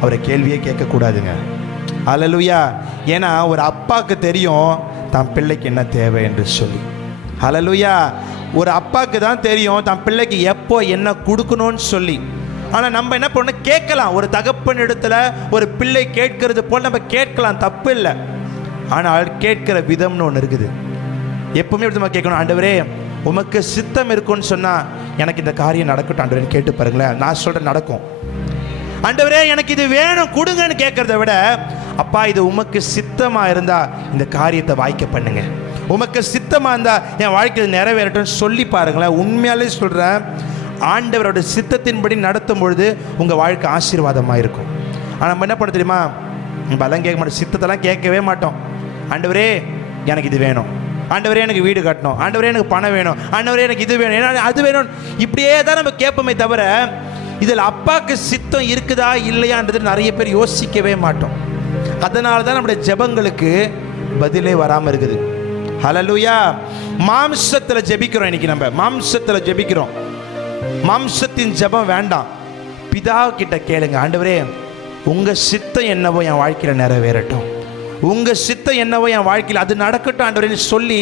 அவரை கேள்வியே கேட்கக்கூடாதுங்க. ஹல்லேலூயா. ஏன்னா ஒரு அப்பாவுக்கு தெரியும் தன் பிள்ளைக்கு என்ன தேவை என்று சொல்லி. ஹல்லேலூயா. ஒரு அப்பாவுக்கு தான் தெரியும் தன் பிள்ளைக்கு எப்போ என்ன கொடுக்கணும்னு சொல்லி. ஆனால் நம்ம என்ன பண்ணணும், கேட்கலாம். ஒரு தகப்பன் இடத்துல ஒரு பிள்ளை கேட்கறது போல் நம்ம கேட்கலாம், தப்பு இல்லை. ஆனால் கேட்கிற விதம்னு ஒன்று இருக்குது. எப்பவுமே நம்ம கேட்கணும், ஆண்டவரே உமக்கு சித்தம் இருக்குன்னு சொன்னால் எனக்கு இந்த காரியம் நடக்கட்டும் ஆண்டவரேன்னு கேட்டு பாருங்களேன். நான் சொல்கிறேன், நடக்கும். ஆண்டவரே எனக்கு இது வேணும் கொடுங்கன்னு கேட்கறத விட, அப்பா இது உமக்கு சித்தமாக இருந்தால் இந்த காரியத்தை வாய்க்க பண்ணுங்க, உமக்கு சித்தமாக இருந்தால் என் வாழ்க்கையில் நிறைவேறட்டும் சொல்லி பாருங்களேன். உண்மையாலே சொல்கிறேன், ஆண்டவரோட சித்தத்தின்படி நடத்தும் பொழுது உங்கள் வாழ்க்கை ஆசீர்வாதமாக இருக்கும். ஆனால் நம்ம என்ன பண்ண தெரியுமா, பலம் கேட்க மாட்டோம், சித்தத்தெல்லாம் கேட்கவே மாட்டோம். ஆண்டவரே எனக்கு இது வேணும், ஆண்டவரே எனக்கு வீடு கட்டணும், ஆண்டவரே எனக்கு பணம் வேணும், ஆண்டவரே எனக்கு இது வேணும், ஏன்னா அது வேணும், இப்படியே தான் நம்ம கேட்போமே தவிர இதில் அப்பாவுக்கு சித்தம் இருக்குதா இல்லையான்றது நிறைய பேர் யோசிக்கவே மாட்டோம். அதனால தான் நம்முடைய ஜெபங்களுக்கு பதிலே வராமல் இருக்குது. ஹல்லேலூயா. மாம்சத்தில் ஜெபிக்கிறோம். இன்னைக்கு நம்ம மாம்சத்தில் ஜெபிக்கிறோம். மாம்சத்தின் ஜெபம் வேண்டாம். பிதா கிட்ட கேளுங்க, ஆண்டவரே உங்கள் சித்தம் என்னவோ என் வாழ்க்கையில் நிறைவேறட்டும், உங்கள் சித்தம் என்னவோ என் வாழ்க்கையில் அது நடக்கட்டும் ஆண்டவரேன்னு சொல்லி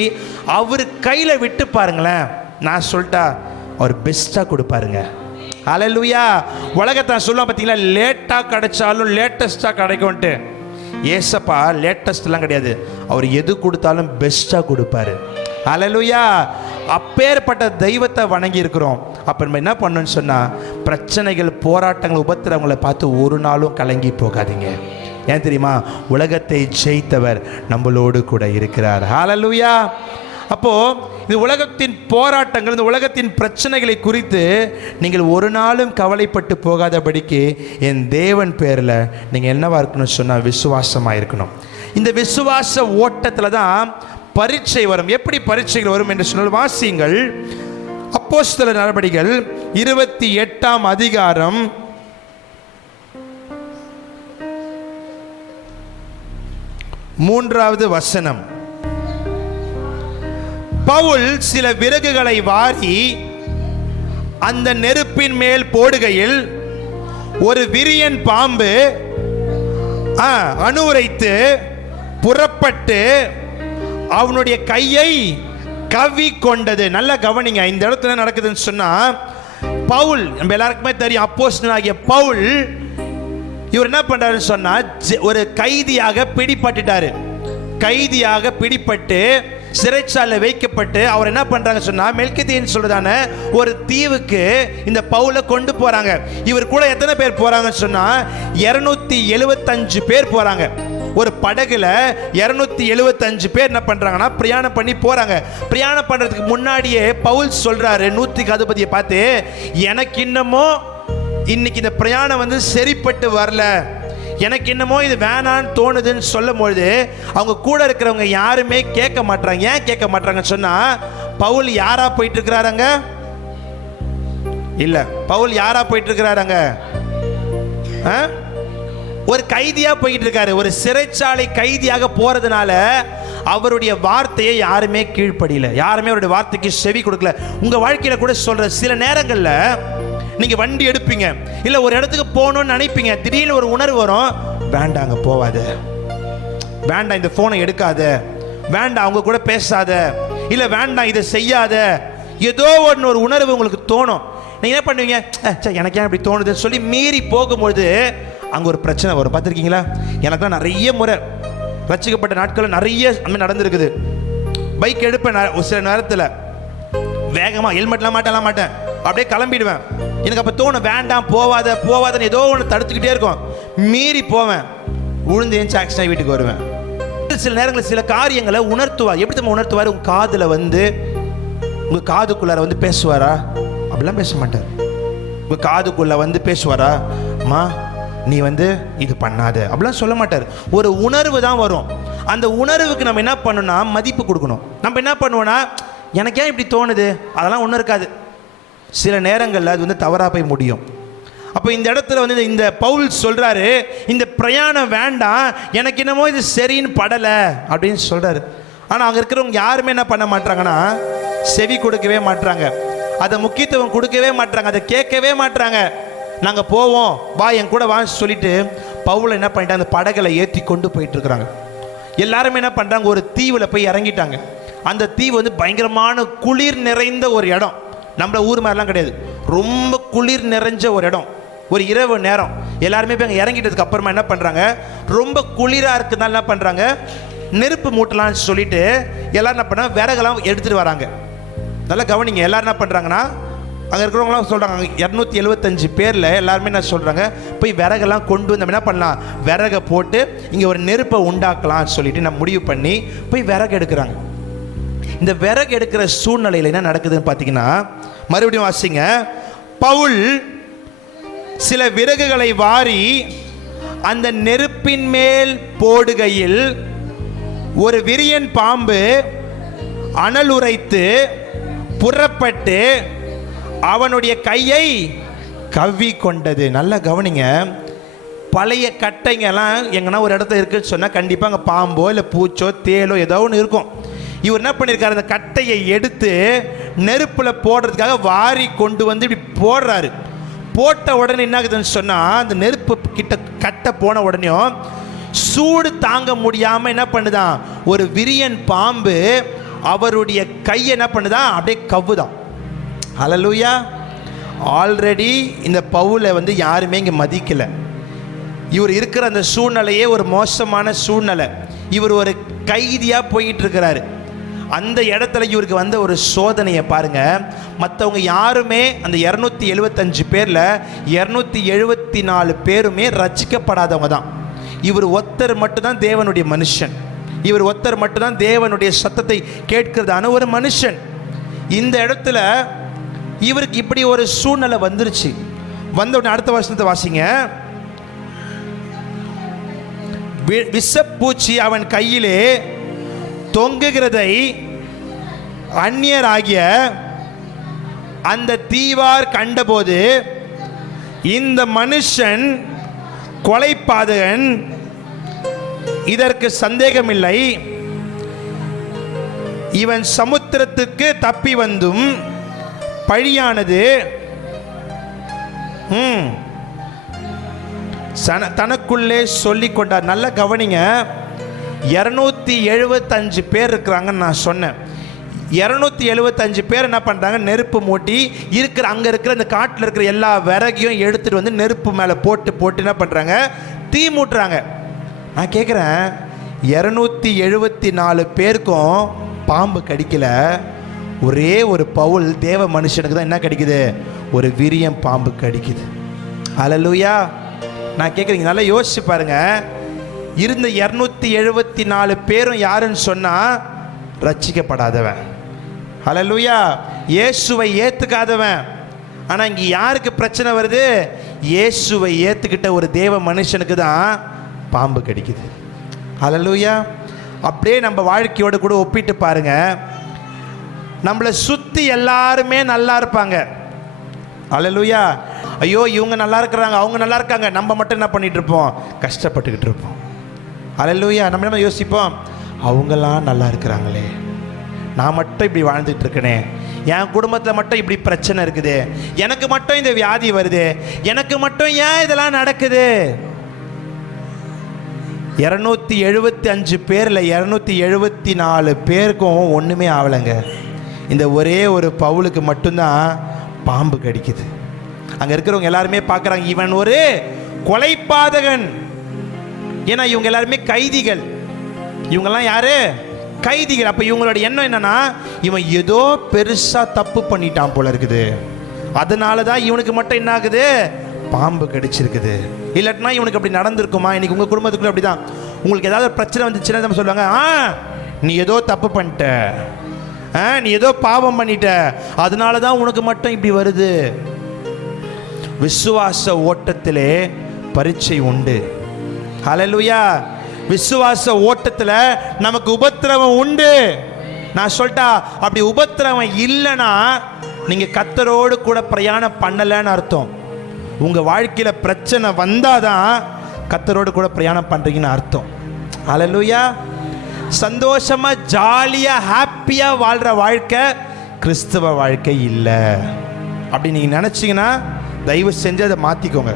அவர் கையில் விட்டு பாருங்களேன். நான் சொல்லிட்டா அவர் பெஸ்ட்டாக கொடுப்பாருங்க. ஹல்லேலூயா. உலகத்தை சொல்லுவோம் பார்த்தீங்களா, லேட்டாக கிடைச்சாலும் லேட்டஸ்ட்டாக கிடைக்கும்ட்டு. ஏசப்பா லேட்டஸ்ட்லாம் கிடையாது, அவர் எது கொடுத்தாலும் பெஸ்ட்டாக கொடுப்பாரு. ஹல்லேலூயா. அப்பேற்பட்ட தெய்வத்தை வணங்கி இருக்கிறோம். அப்போ நம்ம என்ன பண்ணணும்னு சொன்னால், பிரச்சனைகள் போராட்டங்கள் உபத்திரவங்களை பார்த்து ஒரு நாளும் கலங்கி போகாதீங்க. ஏன் தெரியுமா, உலகத்தை ஜெயித்தவர் நம்மளோடு கூட இருக்கிறார். ஹல்லேலூயா. அப்போது இந்த உலகத்தின் போராட்டங்கள், இந்த உலகத்தின் பிரச்சனைகளை குறித்து நீங்கள் ஒரு நாளும் கவலைப்பட்டு போகாதபடிக்கு என் தேவன் பேரில் நீங்கள் என்னவா இருக்கணும்னு சொன்னால் விசுவாசமாக இருக்கணும். இந்த விசுவாச ஓட்டத்தில் தான் பரீட்சை வரும். எப்படி பரீட்சைகள் வரும் என்று சொன்னால், வாசியுங்கள் அப்போஸ்தலர் நடபடிகள் 28ஆம் அதிகாரம் 3வது வசனம். பவுல் சில விறகுகளை வாரி அந்த நெருப்பின் மேல் போடுகையில் ஒரு விரியன் பாம்பு அணுரைத்து புறப்பட்டு அவனுடைய கையை கவி கொண்டது. நல்லா கவனிங்க, இந்த இடத்துல நடக்குதுன்னு சொன்னா, பவுல் நம்ம எல்லாருக்குமே தெரியும், அப்போஸ்தலனாகிய பவுல் இவர் என்ன பண்றாருன்னு சொன்னா, ஒரு கைதியாக பிடிபட்டுட்டாரு. கைதியாக பிடிபட்டு சிறைச்சாலை வைக்கப்பட்டு அவர் என்ன பண்றாங்க சொன்னா, மெல்கிதேன்னு சொல்றதான ஒரு தீவுக்கு இந்த பவுலை கொண்டு போறாங்க. இவர் கூட எத்தனை பேர் போறாங்கன்னு சொன்னா 275 பேர் போறாங்க. ஒரு படகுல 275 பேர் என்ன பண்றாங்கன்னா பிரயாணம் பண்ணி போறாங்க. பிரயாணம் பண்றதுக்கு முன்னாடியே பவுல் சொல்றாரு நூற்றுக்கு அதிபதியை பார்த்து, எனக்கு இன்னமோ இன்னைக்கு இந்த பிரயாணம் சரிப்பட்டு வரல, எனக்கு என்னமோ இது வேணான்னு தோணுதுன்னு சொல்லும் பொழுது அவங்க கூட இருக்கிறவங்க யாருமே கேட்க மாட்டாங்க. ஏன் கேட்க மாட்டாங்கன்னு சொன்னா, பவுல் யாரா போயிட்டு இருக்கிறாருங்க? இல்ல, பவுல் யாரா போயிட்டு இருக்கிறாருங்க? ஒரு கைதியா போயிட்டு இருக்காரு. ஒரு சிறைச்சாலை கைதியாக போறதுனால அவருடைய வார்த்தையை யாருமே கீழ்ப்படியில, யாருமே அவருடைய வார்த்தைக்கு செவி கொடுக்கல. உங்க வாழ்க்கையில கூட சொல்ற, சில நேரங்கள்ல நீங்க வண்டி எடுப்பீங்க, இல்ல ஒரு இடத்துக்கு போகணும்னு நினைப்பீங்க, திடீர்னு ஒரு உணர்வு வரும், வேண்டாங்க போவாத, வேண்டாம் இந்த போனை எடுக்காத, வேண்டாம் அவங்க கூட பேசாத, இல்ல வேண்டாம் இதை செய்யாத, ஏதோ ஒரு உணர்வு உங்களுக்கு தோணும். நீங்க என்ன பண்ணுவீங்க, எனக்கு ஏன் இப்படி தோணுதுன்னு சொல்லி மீறி போகும்போது அங்க ஒரு பிரச்சனை வரும். பார்த்துருக்கீங்களா? எனக்குலாம் நிறைய முறை ரட்சிக்கப்பட்ட நாட்கள் நிறைய நடந்திருக்குது. பைக் எடுப்பேன் ஒரு சில நேரத்தில், வேகமாக ஹெல்மெட்லாம் மாட்டேன், அப்படியே கிளம்பிடுவேன். எனக்கு அப்போ தோணும், வேண்டாம் போவாத போவாதன்னு ஏதோ ஒன்று தடுத்துக்கிட்டே இருக்கும். மீறி போவேன், உழுந்து ஏஞ்சி ஆக்சிடென்ட் வீட்டுக்கு வருவேன். சில நேரங்களில் சில காரியங்களை உணர்த்துவார். எப்படி நம்ம உணர்த்துவார்? உங்கள் காதில் வந்து, உங்கள் காதுக்குள்ளார வந்து பேசுவாரா? அப்படிலாம் பேச மாட்டார். உங்கள் காதுக்குள்ளே வந்து பேசுவாரா, அம்மா நீ வந்து இது பண்ணாத, அப்படிலாம் சொல்ல மாட்டார். ஒரு உணர்வு தான் வரும். அந்த உணர்வுக்கு நம்ம என்ன பண்ணணும்னா மதிப்பு கொடுக்கணும். நம்ம என்ன பண்ணுவோன்னா, எனக்கு ஏன் இப்படி தோணுது, அதெல்லாம் ஒன்றும் இருக்காது. சில நேரங்களில் அது வந்து தவறாக போய் முடியும். அப்போ இந்த இடத்துல வந்து இந்த பவுல் சொல்கிறாரு, இந்த பிரயாணம் வேண்டாம், எனக்கு என்னமோ இது சரின்னு படலை அப்படின்னு சொல்கிறாரு. ஆனால் அங்கே இருக்கிறவங்க யாருமே என்ன பண்ண மாட்டாங்கன்னா, செவி கொடுக்கவே மாட்டாங்க, அதை முக்கியத்துவம் கொடுக்கவே மாட்டாங்க, அதை கேட்கவே மாட்டாங்க. நாங்கள் போவோம், வா என் கூட வான்னு சொல்லிட்டு பவுலை என்ன பண்ணிட்டாங்க, அந்த படகளை ஏற்றி கொண்டு போயிட்டு இருக்கிறாங்க. எல்லாருமே என்ன பண்ணுறாங்க, ஒரு தீவில் போய் இறங்கிட்டாங்க. அந்த தீவு வந்து பயங்கரமான குளிர் நிறைந்த ஒரு இடம். நம்மள ஊர் மாதிரிலாம் கிடையாது, ரொம்ப குளிர் நிறைஞ்ச ஒரு இடம். ஒரு இரவு நேரம் எல்லாருமே போய் அங்கே இறங்கிட்டதுக்கு அப்புறமா என்ன பண்ணுறாங்க, ரொம்ப குளிராக இருக்குதுனால என்ன பண்ணுறாங்க, நெருப்பு மூட்டலான்னு சொல்லிட்டு எல்லோரும் என்ன பண்ணால் விறகெல்லாம் எடுத்துகிட்டு வராங்க. நல்லா கவனிங்க, எல்லோரும் என்ன பண்ணுறாங்கன்னா, அங்கே இருக்கிறவங்களாம் சொல்கிறாங்க, 275 பேரில் எல்லாருமே என்ன சொல்கிறாங்க, போய் விறகெல்லாம் கொண்டு வந்து நம்ம என்ன பண்ணலாம், விறகை போட்டு இங்கே ஒரு நெருப்பை உண்டாக்கலாம்னு சொல்லிட்டு நம்ம முடிவு பண்ணி போய் விறகு எடுக்கிறாங்க. இந்த விறகு எடுக்கிற சூழ்நிலையில் என்ன நடக்குதுன்னு பார்த்தீங்கன்னா, மறுபடியும் வாசிங்க, பவுல் சில விறகுகளை வாரி அந்த நெருப்பின் மேல் போடுகையில் ஒரு விரியன் பாம்பு அனல் உரைத்து புறப்பட்டு அவனுடைய கையை கவ்வி கொண்டது. நல்லா கவனிங்க, பழைய கட்டைங்கெல்லாம் எங்கன்னா ஒரு இடத்துல இருக்குன்னு சொன்னால் கண்டிப்பாக அங்கே பாம்போ இல்லை பூச்சோ தேலோ ஏதோ ஒன்று இருக்கும். இவர் என்ன பண்ணியிருக்காரு, அந்த கட்டையை எடுத்து நெருப்பில் போடுறதுக்காக வாரி கொண்டு வந்து இப்படி போடுறாரு. போட்ட உடனே என்ன ஆகுதுன்னு சொன்னால், அந்த நெருப்பு கிட்ட கட்டை போன உடனே சூடு தாங்க முடியாமல் என்ன பண்ணுதான், ஒரு விரியன் பாம்பு அவருடைய கையை என்ன பண்ணுதான், அப்படியே கவ்வுதான். ஹல்லேலூயா. ஆல்ரெடி இந்த பவுலை வந்து யாருமே இங்கே மதிக்கலை. இவர் இருக்கிற அந்த சூழ்நிலையே ஒரு மோசமான சூழ்நிலை. இவர் ஒரு கைதியாக போயிட்டு இருக்கிறாரு. அந்த இடத்துல இவருக்கு வந்த ஒரு சோதனையை பாருங்க. மற்றவங்க யாருமே அந்த 275 பேரில் 274 பேருமே ரட்சிக்கப்படாதவங்க தான். இவர் ஒருத்தர் மட்டும்தான் தேவனுடைய மனுஷன். இவர் ஒருத்தர் மட்டும்தான் தேவனுடைய சத்தத்தை கேட்கிறதான ஒரு மனுஷன். இந்த இடத்துல இவருக்கு இப்படி ஒரு சூழ்நிலை வந்துருச்சு. வந்த உடனே அடுத்த வசனத்தை வாசிங்க. விஷப்பூச்சி அவன் கையிலே தொங்குகிறதை அந்நியராகிய அந்த தீவார் கண்டபோது, இந்த மனுஷன் கொலைபாதகன், இதற்கு சந்தேகமில்லை, இவன் சமுத்திரத்துக்கு தப்பி வந்தும் பழியானது தனக்குள்ளே சொல்லிக் கொண்டார். நல்ல கவனிங்க, 275 பேர் இருக்கிறாங்கன்னு நான் சொன்னேன். 275 பேர் என்ன பண்ணுறாங்க, நெருப்பு மூட்டி இருக்கிற அங்கே இருக்கிற இந்த காட்டில் இருக்கிற எல்லா விறகையும் எடுத்துகிட்டு வந்து நெருப்பு மேலே போட்டு என்ன பண்ணுறாங்க, தீ மூட்டுறாங்க. நான் கேட்குறேன், 274 பேருக்கும் பாம்பு கடிக்கல, ஒரே ஒரு பவுல் தேவ மனுஷனுக்கு தான் என்ன கிடைக்குது, ஒரு விரியம் பாம்பு கடிக்குது. ஹல்லேலூயா. நான் கேட்குறீங்க, நல்லா யோசிச்சு பாருங்க. இருந்த 274 பேரும் யாருன்னு சொன்னால் ரட்சிக்கப்படாதவன். ஹல்லேலூயா. இயேசுவை ஏற்றுக்காதவன். ஆனால் இங்கே யாருக்கு பிரச்சனை வருது, இயேசுவை ஏற்றுக்கிட்ட ஒரு தேவ மனுஷனுக்கு தான் பாம்பு கடிக்குது. ஹல்லேலூயா. அப்படியே நம்ம வாழ்க்கையோடு கூட ஒப்பிட்டு பாருங்க. நம்மளை சுற்றி எல்லாருமே நல்லா இருப்பாங்க. ஹல்லேலூயா. ஐயோ இவங்க நல்லா இருக்கிறாங்க, அவங்க நல்லா இருக்காங்க, நம்ம மட்டும் என்ன பண்ணிட்டு இருப்போம், கஷ்டப்பட்டுக்கிட்டு இருப்போம். ஹல்லேலூயா. நம்ம என்ன யோசிப்போம், அவங்கெல்லாம் நல்லா இருக்கிறாங்களே, நான் மட்டும் இப்படி வாழ்ந்துட்டு இருக்கனே, என் குடும்பத்தில் மட்டும் இப்படி பிரச்சனை இருக்குது, எனக்கு மட்டும் இந்த வியாதி வருது, எனக்கு மட்டும் ஏன் இதெல்லாம் நடக்குது. 275 பேரில் 274 பேருக்கும் ஒன்றுமே ஆகலைங்க. இந்த ஒரே ஒரு பவுலுக்கு மட்டும்தான் பாம்பு கடிக்குது. அங்கே இருக்கிறவங்க எல்லாருமே பார்க்குறாங்க, இவன் ஒரு கொலைபாதகன். ஏன்னா இவங்க எல்லாருமே கைதிகள். இவங்கெல்லாம் யாரு, கைதிகள். அப்போ இவங்களோட எண்ணம் என்னன்னா, இவன் ஏதோ பெருசாக தப்பு பண்ணிட்டான் போல இருக்குது, அதனால தான் இவனுக்கு மட்டும் என்ன ஆகுது, பாம்பு கடிச்சிருக்குது. இல்லாட்டினா இவனுக்கு அப்படி நடந்திருக்குமா? இன்னைக்கு உங்கள் குடும்பத்துக்குள்ள அப்படி தான். உங்களுக்கு ஏதாவது பிரச்சனை வந்துச்சுன்னா நம்ம சொல்லுவாங்க, நீ ஏதோ தப்பு பண்ணிட்ட, நீ ஏதோ பாவம் பண்ணிட்ட, அதனால தான் உனக்கு மட்டும் இப்படி வருது. விசுவாச ஓட்டத்திலே பரீட்சை உண்டு. ஹல்லேலூயா. விசுவாச ஓட்டத்தில் நமக்கு உபத்திரவம் உண்டு. நான் சொல்லிட்டா, அப்படி உபத்திரவம் இல்லைன்னா நீங்கள் கர்த்தரோடு கூட பிரயாணம் பண்ணலைன்னு அர்த்தம். உங்கள் வாழ்க்கையில் பிரச்சனை வந்தாதான் கர்த்தரோடு கூட பிரயாணம் பண்ணுறீங்கன்னு அர்த்தம். ஹல்லேலூயா. சந்தோஷமாக ஜாலியாக ஹாப்பியாக வாழ்கிற வாழ்க்கை கிறிஸ்தவ வாழ்க்கை இல்லை. அப்படி நீங்கள் நினச்சிங்கன்னா தயவு செஞ்சு அதை மாற்றிக்கோங்க.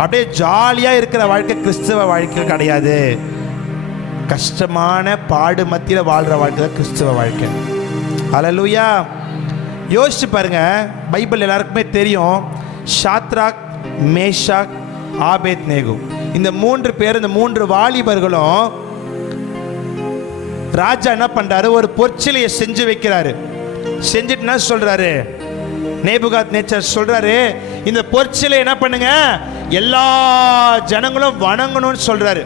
அப்படியே ஜாலியாக இருக்கிற வாழ்க்கை கிறிஸ்தவ வாழ்க்கை கிடையாது. கஷ்டமான பாடு மத்தியில் வாழ்கிற வாழ்க்கை தான் கிறிஸ்தவ வாழ்க்கை. ஹல்லேலூயா. யோசிச்சு பாருங்க, பைபிள் எல்லாருக்குமே தெரியும். ஷாத்ராக், மேஷாக், ஆபேத்நேகோ, இந்த 3 பேர், இந்த 3 வாலிபர்களும் ராஜா என்ன பண்றாரு, ஒரு பொற்சிலையை செஞ்சு வைக்கிறாரு. செஞ்சுட்டு என்ன சொல்றாரு, நேபுகாத் நேச்சர் சொல்றாரு, இந்த பொற்சிலை என்ன பண்ணுங்க, எல்லா ஜனங்களும் வணங்கணும்னு சொல்றாரு.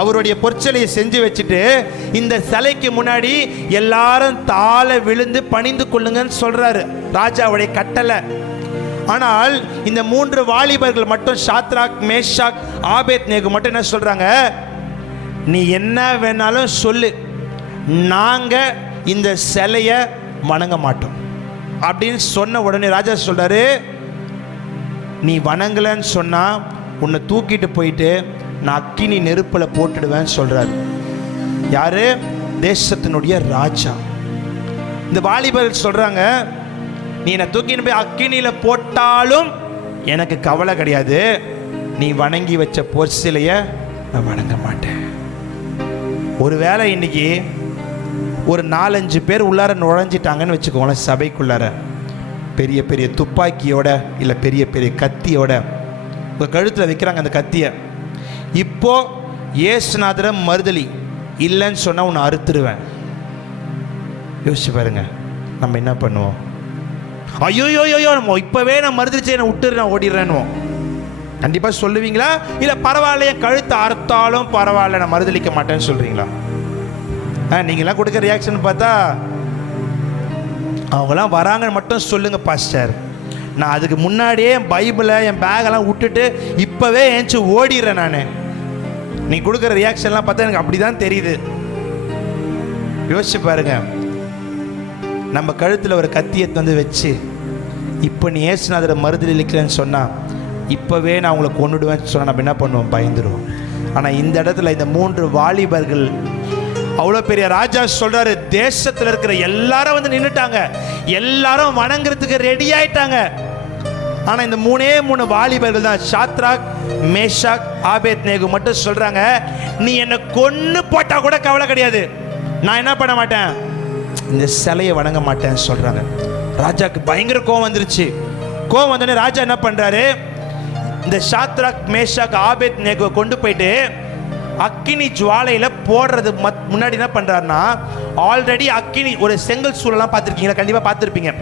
அவருடைய பொற்சிலையை செஞ்சு வச்சுட்டு இந்த சிலைக்கு முன்னாடி எல்லாரும் தாழ விழுந்து பணிந்து கொள்ளுங்கன்னு சொல்றாரு, ராஜாவுடைய கட்டளை. ஆனால் இந்த 3 வாலிபர்கள் மட்டும், ஷாத்ராக், மேஷாக், ஆபேத்நேகோ மட்டும் என்ன சொல்றாங்க, நீ என்ன வேணாலும் சொல்லு, நாங்க இந்த சிலையை வணங்க மாட்டோம் அப்படின்னு சொன்ன உடனே ராஜா சொல்றாரு, நீ வணங்கலன்னு சொன்னா உன்னை தூக்கிட்டு போயிட்டு நான் அக்கினி நெருப்பில் போட்டுடுவேன்னு சொல்றாரு. யாரு? தேசத்தினுடைய ராஜா. இந்த வாலிபர்கள் சொல்றாங்க, நீ என்னை தூக்கின்னு போய் அக்கினியில் போட்டாலும் எனக்கு கவலை கிடையாது, நீ வணங்கி வச்ச பொற்சிலையை நான் வணங்க மாட்டேன். ஒருவேளை இன்னைக்கு ஒரு 4-5 பேர் உள்ளார நுழைஞ்சிட்டாங்கன்னு வச்சுக்கோங்களேன், சபைக்குள்ளார பெரிய பெரிய துப்பாக்கியோட இல்லை பெரிய பெரிய கத்தியோட உங்கள் கழுத்தில் வைக்கிறாங்க அந்த கத்தியை. இப்போ ஏசுநாதரை மறுதலி இல்லைன்னு சொன்னால் உன்னை அறுத்துருவேன். யோசிச்சு பாருங்க, நம்ம என்ன பண்ணுவோம்? ஐயோயோயோ, நம்ம இப்போவே நான் மறுதலிச்சு என்னை விட்டுரு, நான் ஓடிடுறேன்னுவோம். கண்டிப்பாக சொல்லுவீங்களா? இல்லை பரவாயில்ல, என் கழுத்தை அறுத்தாலும் பரவாயில்ல, நான் மறுதலிக்க மாட்டேன்னு சொல்கிறீங்களா? நீங்களாம் கொடுக்க ரியாக்ஷன் பார்த்தா அவங்களாம் வராங்கன்னு மட்டும் சொல்லுங்க பாஸ்டர், நான் அதுக்கு முன்னாடியே என் பைபிளை என் பேகெல்லாம் விட்டுட்டு இப்போவே ஏஞ்சி ஓடிடுறேன். நான் நீ கொடுக்குற ரியாக்ஷன்லாம் பார்த்தா எனக்கு அப்படி தான் தெரியுது. யோசிச்சு பாருங்க, நம்ம கழுத்தில் ஒரு கத்தியை வந்து வச்சு இப்போ நீ ஏசுநாதரை மறுதலிக்கிறேன்னு சொன்னால் இப்போவே நான் உங்களை கொண்டுடுவேன்னு சொன்னால் நம்ம என்ன பண்ணுவோம்? பயந்துருவோம். ஆனால் இந்த இடத்துல இந்த 3 வாலிபர்கள், அவ்வளோ பெரிய ராஜா சொல்றாரு, தேசத்தில் இருக்கிற எல்லாரும் வந்து நின்றுட்டாங்க, எல்லாரும் வணங்குறதுக்கு ரெடி ஆயிட்டாங்க. ஆனால் இந்த 3 வாலிபர்கள் தான், ஷாத்ராக், மேஷாக், ஆபேத்நேகோ மட்டும் சொல்றாங்க, நீ என்னை கொன்னு போட்டா கூட கவலை கிடையாது, நான் என்ன பண்ண மாட்டேன், இந்த சிலையை வணங்க மாட்டேன்னு சொல்றாங்க. ராஜாக்கு பயங்கர கோவம் வந்துருச்சு. கோவம் வந்தோடனே ராஜா என்ன பண்றாரு, இந்த ஷாத்ராக், மேஷாக், ஆபேத்நேகோ கொண்டு போயிட்டு அக்கினி ஜுவாலையில் போடுறது முன்னாடி என்ன பண்ணுறாருன்னா, ஆல்ரெடி அக்கினி ஒரு செங்கல் சூழலாம் பார்த்துருக்கீங்களா? கண்டிப்பாக பார்த்துருப்பீங்க.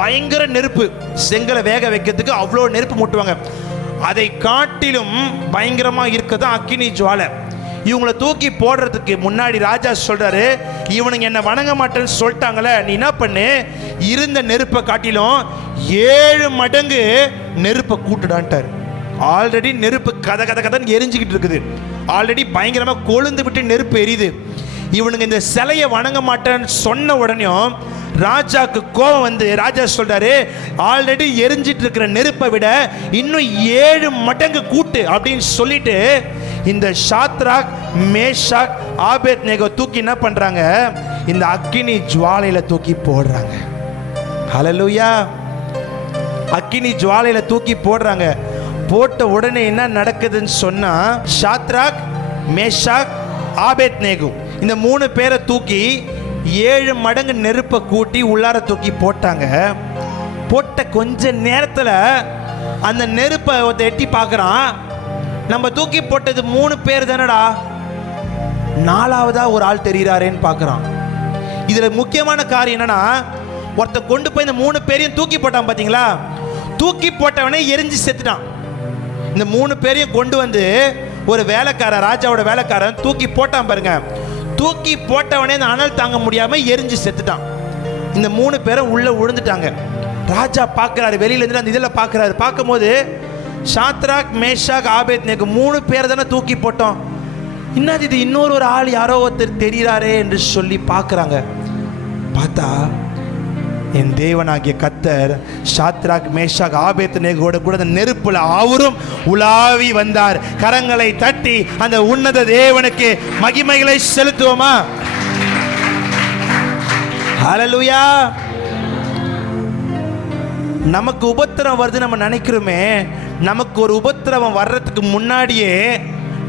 பயங்கர நெருப்பு, செங்கலை வேக வைக்கிறதுக்கு அவ்வளோ நெருப்பு மூட்டுவாங்க. அதை காட்டிலும் பயங்கரமாக இருக்கிறது அக்கினி ஜுவாலை. இவங்களை தூக்கி போடுறதுக்கு முன்னாடி ராஜா சொல்கிறாரு, இவனுங்க என்னை வணங்க மாட்டேன்னு சொல்லிட்டாங்களே, நீ என்ன பண்ணு, இருந்த நெருப்பை காட்டிலும் 7 மடங்கு நெருப்பை கூட்டுடான்ட்டார். ஆல்ரெடி நெருப்பு கதை கதை கதைன்னு எரிஞ்சுக்கிட்டு இருக்குது, ஆல்ரெடி பயங்கரமாக கொழுந்து விட்டு நெருப்பு எரியுது. இவனுங்க இந்த சிலையை வணங்க மாட்டேன்னு சொன்ன உடனேயும் ராஜாக்கு கோபம் வந்து ராஜா சொல்றாரு, ஆல்ரெடி எரிஞ்சிட்டு இருக்கிற நெருப்பை விட இன்னும் 7 மடங்கு கூட்டு அப்படின்னு சொல்லிட்டு இந்த ஷாத்ராக், மேஷாக், ஆபேத்நேகோ தூக்கி என்ன பண்றாங்க, இந்த அக்கினி ஜுவாலையில தூக்கி போடுறாங்க. ஹல்லேலூயா. அக்கினி ஜுவாலையில தூக்கி போடுறாங்க. போட்ட உடனே என்ன நடக்குதுன்னு சொன்னா, ஷாத்ராக், மேஷாக், ஆபேத்நேகோ இந்த 3 பேரை தூக்கி 7 மடங்கு நெருப்பை கூட்டி உள்ளார தூக்கி போட்டாங்க. போட்ட கொஞ்ச நேரத்தில் அந்த நெருப்பை எட்டி பார்க்குறான், நம்ம தூக்கி போட்டது 3 பேர் தானடா, 4வதா ஒரு ஆள் தெரிகிறாரேன்னு பார்க்குறான். இதில் முக்கியமான காரியம் என்னன்னா, ஒருத்த கொண்டு போய் இந்த 3 பேரையும் தூக்கி போட்டான் பார்த்தீங்களா, தூக்கி போட்டவனே எரிஞ்சு செத்துட்டான். இந்த 3 பேரையும் கொண்டு வந்து ஒரு வேலைக்காரன், ராஜாவோட வேலைக்காரன் தூக்கி போட்டான் பாருங்க. தூக்கி போட்டவனே இந்த அனல் தாங்க முடியாம எரிஞ்சு செத்துட்டான். இந்த 3 பேரும் உள்ள விழுந்துட்டாங்க. ராஜா பார்க்குறாரு, வெளியில இருந்து அந்த இதில் பார்க்குறாரு. பார்க்கும்போது சாத்ராக், மேஷாக், ஆபேத்நேகோ 3 பேர் தானே தூக்கி போட்டோம். என்னது இது, இன்னொரு ஆள் யாரோ ஒருத்தர் தெரிகிறாரே என்று சொல்லி பார்க்குறாங்க. பார்த்தா என் தேவனாகிய கர்த்தர் சாத்ராக், மேஷாக், ஆபேத்நேகோட கூட அந்த நெருப்புல அவரும் உலாவி வந்தார். கரங்களை தட்டி அந்த உன்னத தேவனுக்கு மகிமைகளை செலுத்துவோமா? ஹல்லேலூயா. நமக்கு உபத்திரம் வருது நம்ம நினைக்கிறோமே, நமக்கு ஒரு உபத்திரவம் வர்றதுக்கு முன்னாடியே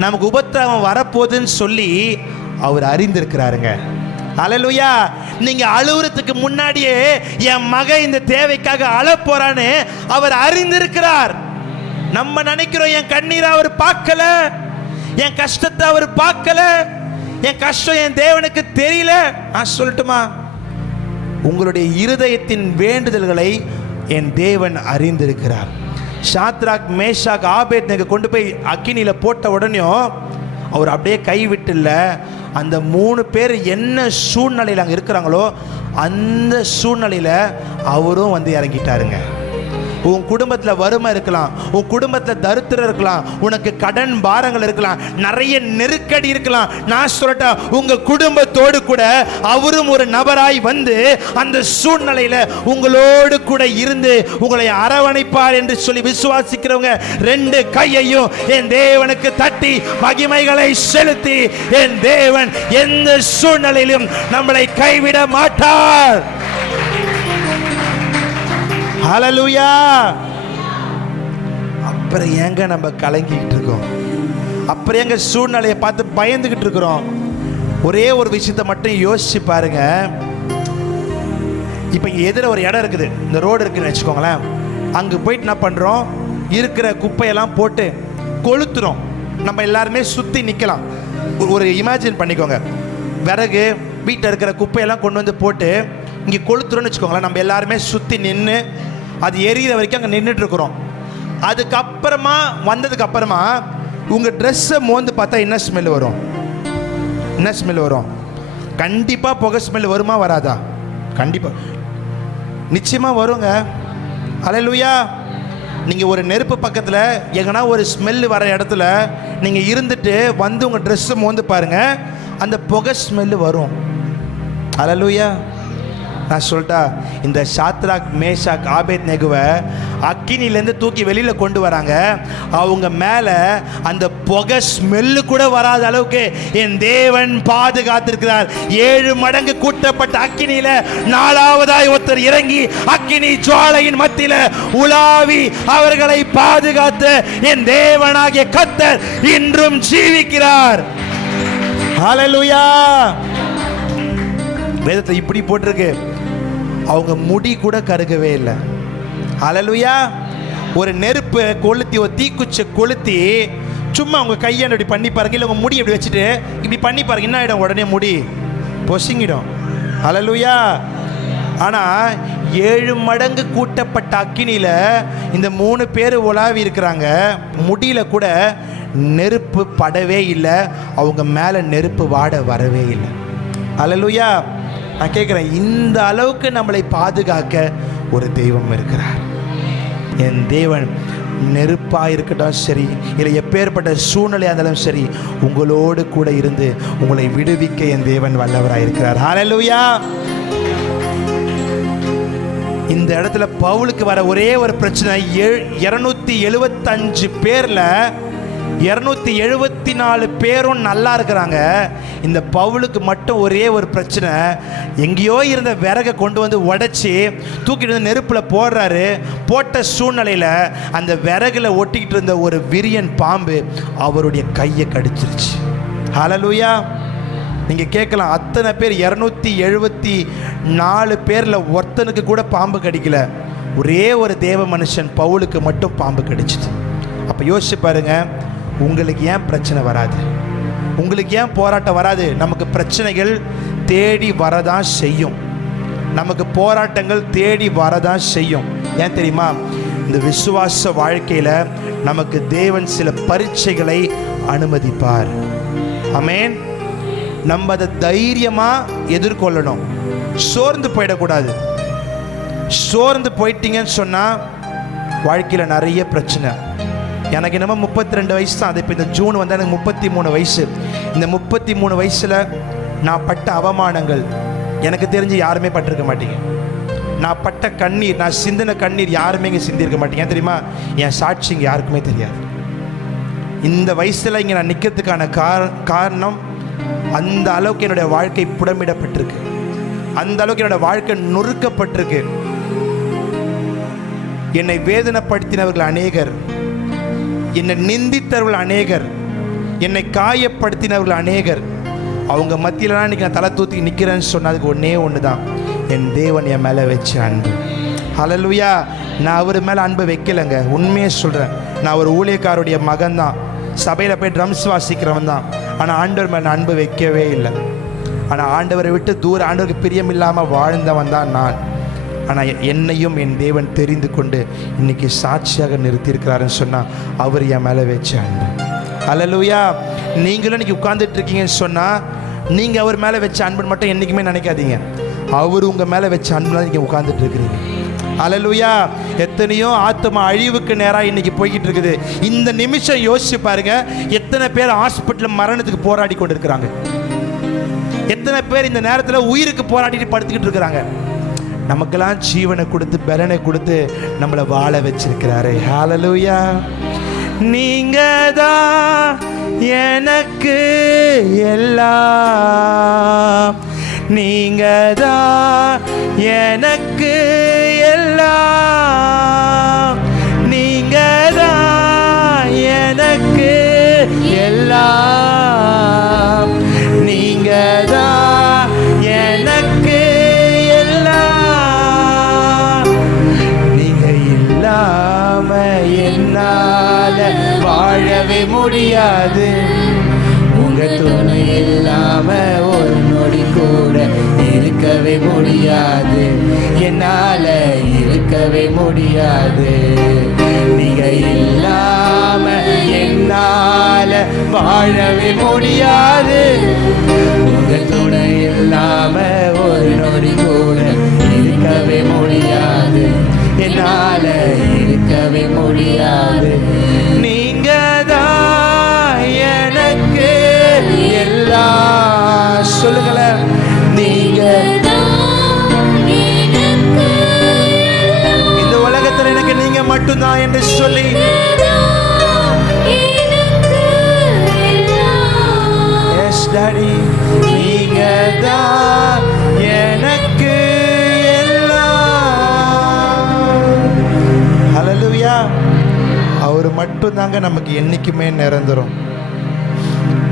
நமக்கு உபத்திரவம் வரப்போகுதுன்னு சொல்லி அவர் அறிந்திருக்கிறாருங்க. ஹல்லேலூயா. நீங்க அழுவுறதுக்கு முன்னாடியே என் மகன் இந்த தேவைக்காக அழ போறான்னு அவர் அறிந்திருக்கிறார். நம்ம நினைக்கிறோம் என் கண்ணீரை அவர் பார்க்கல, என் கஷ்டத்தை அவர் பார்க்கல, என் கஷ்டம் என் தேவனுக்கு தெரியல. நான் சொல்லட்டுமா, உங்களுடைய இருதயத்தின் வேண்டுதல்களை என் தேவன் அறிந்திருக்கிறார். சாத்ராக், மேஷாக், ஆபேத்நேகோ கொண்டு போய் அக்கினியில போட்ட உடனே அவர் அப்படியே கைவிட்டுல. அந்த 3 பேர் என்ன சூழ்நிலையில் அங்கே இருக்கிறாங்களோ அந்த சூழ்நிலையில் அவரும் வந்து இறங்கிட்டாருங்க. உன் குடும்பத்தில் வறுமை இருக்கலாம், உன் குடும்பத்தில் தரித்திரம் இருக்கலாம், உனக்கு கடன் பாரங்கள் இருக்கலாம், நிறைய நெருக்கடி இருக்கலாம். நான் சொல்லட்டேன், உங்க குடும்பத்தோடு கூட அவரும் ஒரு நபராய் வந்து அந்த சூழ்நிலையில உங்களோடு கூட இருந்து உங்களை அரவணைப்பார் என்று சொல்லி விசுவாசிக்கிறவங்க 2 கையையும் என் தேவனுக்கு தட்டி மகிமைகளை செலுத்தி, என் தேவன் எந்த சூழ்நிலையிலும் நம்மளை கைவிட மாட்டார். ஹல்லேலூயா. அப்புறம் ஏங்க நம்ம கலங்கிட்டு இருக்கோம்? அப்புறம் எங்க சூழ்நிலையை பார்த்து பயந்துகிட்டு இருக்கிறோம்? ஒரே ஒரு விஷயத்தை மட்டும் யோசிச்சு பாருங்க. இப்போ இங்கே எதிர ஒரு இடம் இருக்குது, இந்த ரோடு இருக்குன்னு வச்சுக்கோங்களேன். அங்கே போயிட்டு என்ன பண்ணுறோம், இருக்கிற குப்பையெல்லாம் போட்டு கொளுத்துறோம். நம்ம எல்லாருமே சுற்றி நிற்கலாம். ஒரு இமேஜின் பண்ணிக்கோங்க, விறகு வீட்டில் இருக்கிற குப்பையெல்லாம் கொண்டு வந்து போட்டு இங்கே கொளுத்துறோன்னு வச்சுக்கோங்களேன். நம்ம எல்லாருமே சுற்றி நின்று அது எரியிற வரைக்கும் அங்கே நின்றுட்டு இருக்கிறோம். அதுக்கப்புறமா வந்ததுக்கு அப்புறமா உங்கள் ட்ரெஸ்ஸை மோந்து பார்த்தா என்ன ஸ்மெல் வரும்? என்ன ஸ்மெல் வரும்? கண்டிப்பாக புகை ஸ்மெல் வருமா வராதா? கண்டிப்பாக நிச்சயமாக வருங்க. ஹல்லேலூயா. நீங்கள் ஒரு நெருப்பு பக்கத்தில் எங்கன்னா ஒரு ஸ்மெல் வர இடத்துல நீங்கள் இருந்துட்டு வந்து உங்கள் ட்ரெஸ்ஸை மோந்து பாருங்கள், அந்த புகை ஸ்மெல்லு வரும். ஹல்லேலூயா. நான் சொல்லிட்டா, இந்த சாத்ராக், மேஷாக், ஆபேத்நேகோவை அக்கினிலேருந்து தூக்கி வெளியில் கொண்டு வராங்க. அவங்க மேலே அந்த புகை ஸ்மெல்லு கூட வராத அளவுக்கு என் தேவன் பாதுகாத்திருக்கிறார். 7 மடங்கு கூட்டப்பட்ட அக்கினியில 4ஆவதாய் ஒருத்தர் இறங்கி அக்கினி ஜுவாலையின் மத்தியில உலாவி அவர்களை பாதுகாத்த என் தேவனாகிய கர்த்தர் இன்றும் ஜீவிக்கிறார். ஹல்லேலூயா. வேதத்தை இப்படி போட்டிருக்கு, அவங்க முடி கூட கருகவே இல்லை. ஹல்லேலூயா. ஒரு நெருப்பு கொளுத்தி, ஒரு தீக்குச்சை கொளுத்தி சும்மா அவங்க கையை இப்படி பண்ணி பாருங்க, இல்லை உங்கள் முடி இப்படி வச்சுட்டு இப்படி பண்ணி பாருங்க, என்ன ஆகிடும்? உடனே முடி பொசுங்கிடும். ஹல்லேலூயா. ஆனால் 7 மடங்கு கூட்டப்பட்ட அக்கினியில் இந்த 3 பேர் உலாவி இருக்கிறாங்க. முடியல கூட நெருப்பு படவே இல்லை, அவங்க மேலே நெருப்பு வாட வரவே இல்லை. ஹல்லேலூயா. நான் கேட்குறேன், இந்த அளவுக்கு நம்மளை பாதுகாக்க ஒரு தெய்வம் இருக்கிறார். என் தேவன் நெருப்பாக இருக்கட்டும் சரி, இல்லை எப்பேற்பட்ட சூழ்நிலையாக இருந்தாலும் சரி, உங்களோடு கூட இருந்து உங்களை விடுவிக்க என் தேவன் வல்லவராக இருக்கிறார். ஹல்லேலூயா. இந்த இடத்துல பவுலுக்கு வர ஒரே ஒரு பிரச்சனை, 275 பேரில் 274 பேரும் நல்லா இருக்கிறாங்க. இந்த பவுலுக்கு மட்டும் ஒரே ஒரு பிரச்சனை, எங்கேயோ இருந்த விறகை கொண்டு வந்து உடைச்சி தூக்கிட்டு வந்து நெருப்பில் போடுறாரு. போட்ட சூழ்நிலையில் அந்த விறகுல ஒட்டிக்கிட்டு இருந்த ஒரு விரியன் பாம்பு அவருடைய கையை கடிச்சிருச்சு. ஹல்லேலூயா. நீங்கள் கேட்கலாம், அத்தனை பேர் 274 பேரில் ஒருத்தனுக்கு கூட பாம்பு கடிக்கல, ஒரே ஒரு தேவ மனுஷன் பவுலுக்கு மட்டும் பாம்பு கடிச்சிது. அப்போ யோசிச்சு பாருங்க, உங்களுக்கு ஏன் பிரச்சனை வராது? உங்களுக்கு ஏன் போராட்டம் வராது? நமக்கு பிரச்சனைகள் தேடி வரதான் செய்யும், நமக்கு போராட்டங்கள் தேடி வரதான் செய்யும். ஏன் தெரியுமா? இந்த விசுவாச வாழ்க்கையில் நமக்கு தேவன் சில பரீட்சைகளை அனுமதிப்பார். ஆமென். நம்ம அதை தைரியமாக எதிர்கொள்ளணும். சோர்ந்து போயிடக்கூடாது. சோர்ந்து போயிட்டீங்கன்னு சொன்னால் வாழ்க்கையில் நிறைய பிரச்சனை. எனக்கு என்னமோ 32 வயசு தான். அது இப்போ இந்த ஜூன் வந்தால் எனக்கு 33 வயசு. இந்த 33 வயசில் நான் பட்ட அவமானங்கள் எனக்கு தெரிஞ்சு யாருமே பட்டிருக்க மாட்டீங்க. நான் பட்ட கண்ணீர், நான் சிந்தின கண்ணீர் யாருமே இங்கே சிந்திருக்க மாட்டீங்க. ஏன் தெரியுமா? என் சாட்சி இங்கே யாருக்குமே தெரியாது. இந்த வயசில் இங்கே நான் நிற்கிறதுக்கான காரணம் அந்த அளவுக்கு என்னுடைய வாழ்க்கை புடமிடப்பட்டிருக்கு. அந்த அளவுக்கு என்னுடைய வாழ்க்கை நொறுக்கப்பட்டிருக்கு. என்னை வேதனைப்படுத்தினவர்கள் அநேகர், என்னை நிந்தித்தவர்கள் அநேகர், என்னை காயப்படுத்தினவர்கள் அநேகர். அவங்க மத்தியிலலாம் இன்றைக்கி நான் தலை தூத்தி நிற்கிறேன்னு சொன்னதுக்கு ஒன்றே ஒன்று தான், என் தேவன் என் மேலே வச்ச அன்பு. ஹல்லேலூயா. நான் அவர் மேலே அன்பு வைக்கலைங்க. உண்மையே சொல்கிறேன். நான் ஒரு ஊழியக்காருடைய மகன் தான். சபையில் போய் ட்ரம்ஸ் வாசிக்கிறவன் தான். ஆனால் ஆண்டவர் மேலே அன்பு வைக்கவே இல்லை. ஆனால் ஆண்டவரை விட்டு தூரம், ஆண்டவருக்கு பிரியம் இல்லாமல் வாழ்ந்தவன் தான் நான். ஆனால் என்னையும் என் தேவன் தெரிந்து கொண்டு இன்னைக்கு சாட்சியாக நிறுத்தியிருக்கிறாருன்னு சொன்னால் அவர் என் மேலே வச்ச அன்பு. ஹல்லேலூயா. நீங்களும் இன்னைக்கு உட்கார்ந்துட்டு இருக்கீங்கன்னு சொன்னால் நீங்கள் அவர் மேலே வச்ச அன்புன்னு மட்டும் என்றைக்குமே நினைக்காதீங்க. அவர் உங்கள் மேலே வச்ச அன்புலாம் நீங்கள் உட்கார்ந்துட்டு இருக்கிறீங்க. ஹல்லேலூயா. எத்தனையோ ஆத்மா அழிவுக்கு நேராக இன்னைக்கு போய்கிட்டு இருக்குது. இந்த நிமிஷம் யோசிச்சு பாருங்க, எத்தனை பேர் ஹாஸ்பிட்டலில் மரணத்துக்கு போராடி கொண்டு இருக்கிறாங்க. எத்தனை பேர் இந்த நேரத்தில் உயிருக்கு போராடிட்டு படுத்துக்கிட்டு இருக்கிறாங்க. நமக்கெல்லாம் ஜீவனை கொடுத்து பலனை கொடுத்து நம்மளை வாழ வச்சிருக்கிறாரு. ஹல்லேலூயா. நீங்க தான் எனக்கு எல்லாம், நீங்க தான் எனக்கு எல்லாம், நீங்க தான் எனக்கு எல்லாம், நீங்க தான் எனக்கு எல்லாம், நீங்க இல்லாம என்னால வாழவே முடியாது, உங்க துணை இல்லாம ஒரு நொடி கூட இருக்கவே முடியாது, என்னால இருக்கவே முடியாது, நீங்க இல்லாம என்னால வாழவே முடியாது, உங்க துணை இல்லாம ஒரு நொடி கூட இருக்கவே முடியாது, என்னால இருக்கவே முடியாது, நீங்க தான் எனக்கு எல்லாம். சொல்லுங்களேன். நீங்க இந்த உலகத்தில் எனக்கு நீங்க மட்டும்தான் என்று சொல்லி எஸ் டாடி, நீங்க தான் எனக்கு எல்லாம். ஹல்லேலூயா. அவர் மட்டும்தாங்க நமக்கு என்னைக்குமே நிரந்தரம்.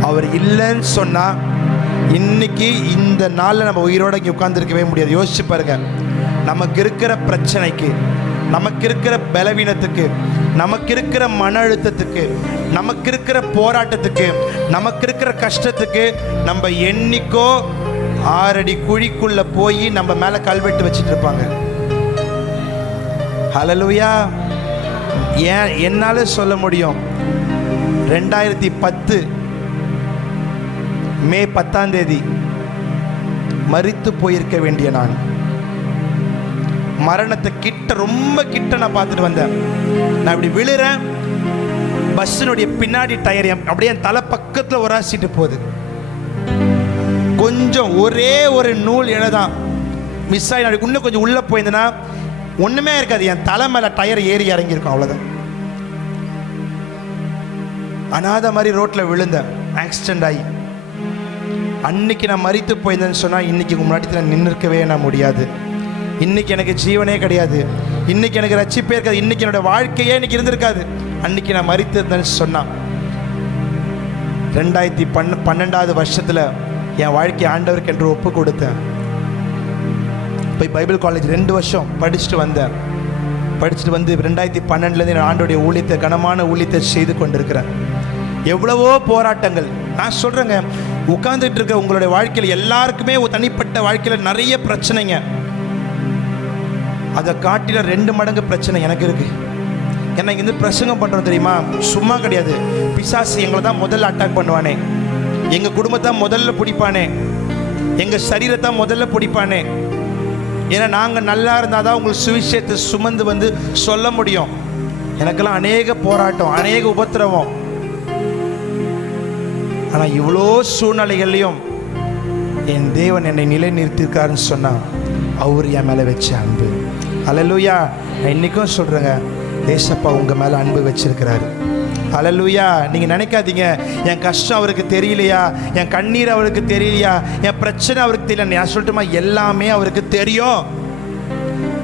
அவர் இல்லைன்னு சொன்னால் இன்னைக்கு இந்த நாளில் நம்ம உயிரோட இங்கே உட்கார்ந்துருக்கவே முடியாது. யோசிச்சு பாருங்க. நமக்கு இருக்கிற பிரச்சனைக்கு, நமக்கு இருக்கிற பலவீனத்துக்கு, நமக்கு இருக்கிற மன அழுத்தத்துக்கு, நமக்கு இருக்கிற போராட்டத்துக்கு, நமக்கு இருக்கிற கஷ்டத்துக்கு நம்ம என்னைக்கோ 6 அடி குழிக்குள்ள போய் நம்ம மேலே கல்வெட்டு வச்சுட்டு இருப்பாங்க. ஹல்லேலூயா. ஏன் என்னால் சொல்ல முடியும், 2010 மே 10ஆம் தேதி மரித்து போயிருக்க வேண்டிய நான் மரணத்தை கிட்ட, ரொம்ப கிட்ட நான் பார்த்துட்டு வந்தேன். நான் இப்படி விழுறேன், பஸ்ஸினுடைய பின்னாடி டயர் அப்படியே என் தலை பக்கத்தில் உராசிட்டு போகுது. கொஞ்சம் ஒரே ஒரு நூல் இழதான் மிஸ் ஆகி இன்னும் கொஞ்சம் உள்ளே போயிருந்தேன்னா ஒன்றுமே இருக்காது. என் தலை மேலே டயர் ஏறி இறங்கியிருக்கும், அவ்வளோதான். அனாத மாதிரி ரோட்டில் விழுந்தேன், ஆக்சிடென்ட் ஆகி. அன்னைக்கு நான் மரித்து போயிருந்தேன்னு சொன்னால் இன்னைக்கு முன்னாடி நான் நின்றுக்கவே நான் முடியாது. இன்னைக்கு எனக்கு ஜீவனே கிடையாது, இன்னைக்கு எனக்கு ரட்சிப்பே இருக்காது, இன்னைக்கு என்னோட வாழ்க்கையே இன்னைக்கு இருந்திருக்காது. அன்னைக்கு நான் மரித்து இருந்தேன்னு சொன்னான். 2012 வருஷத்தில் என் வாழ்க்கை ஆண்டவருக்கு என்று ஒப்பு கொடுத்தேன். போய் பைபிள் காலேஜ் 2 வருஷம் படிச்சுட்டு வந்தேன். படிச்சுட்டு வந்து 2012 நான் ஆண்டோடைய ஊழியத்தை, கனமான ஊழியத்தை செய்து கொண்டிருக்கிறேன். எவ்வளவோ போராட்டங்கள். நான் சொல்கிறேங்க, உட்கார்ந்துட்டு இருக்க உங்களுடைய வாழ்க்கையில் எல்லாருக்குமே தனிப்பட்ட வாழ்க்கையில் நிறைய பிரச்சனைங்க. அதை காட்டில 2 மடங்கு பிரச்சனை எனக்கு இருக்கு. ஏன்னா இங்கேருந்து பிரசங்கம் பண்ணுறோம் தெரியுமா, சும்மா கிடையாது. பிசாசு எங்களை தான் முதல்ல அட்டாக் பண்ணுவானே, எங்கள் குடும்பத்தை முதல்ல பிடிப்பானே, எங்கள் சரீரத்தை முதல்ல பிடிப்பானே. ஏன்னா நாங்கள் நல்லா இருந்தால் தான் உங்களுக்கு சுவிசேஷத்தை சுமந்து வந்து சொல்ல முடியும். எனக்கெல்லாம் அநேக போராட்டம், அநேக உபத்திரவம். ஆனால் இவ்வளோ சூழ்நிலைகள்லையும் என் தேவன் என்னை நிலை நிறுத்திருக்காருன்னு சொன்னால் அவர் என் மேலே வச்ச அன்பு. அல்லேலூயா. நான் இன்றைக்கும் சொல்கிறேங்க, ஏசப்பா உங்கள் மேலே அன்பு வச்சிருக்கிறாரு. அல்லேலூயா. நீங்கள் நினைக்காதீங்க என் கஷ்டம் அவருக்கு தெரியலையா, என் கண்ணீர் அவருக்கு தெரியலையா, என் பிரச்சனை அவருக்கு தெரியல. நான் சொல்லட்டுமா, எல்லாமே அவருக்கு தெரியும்.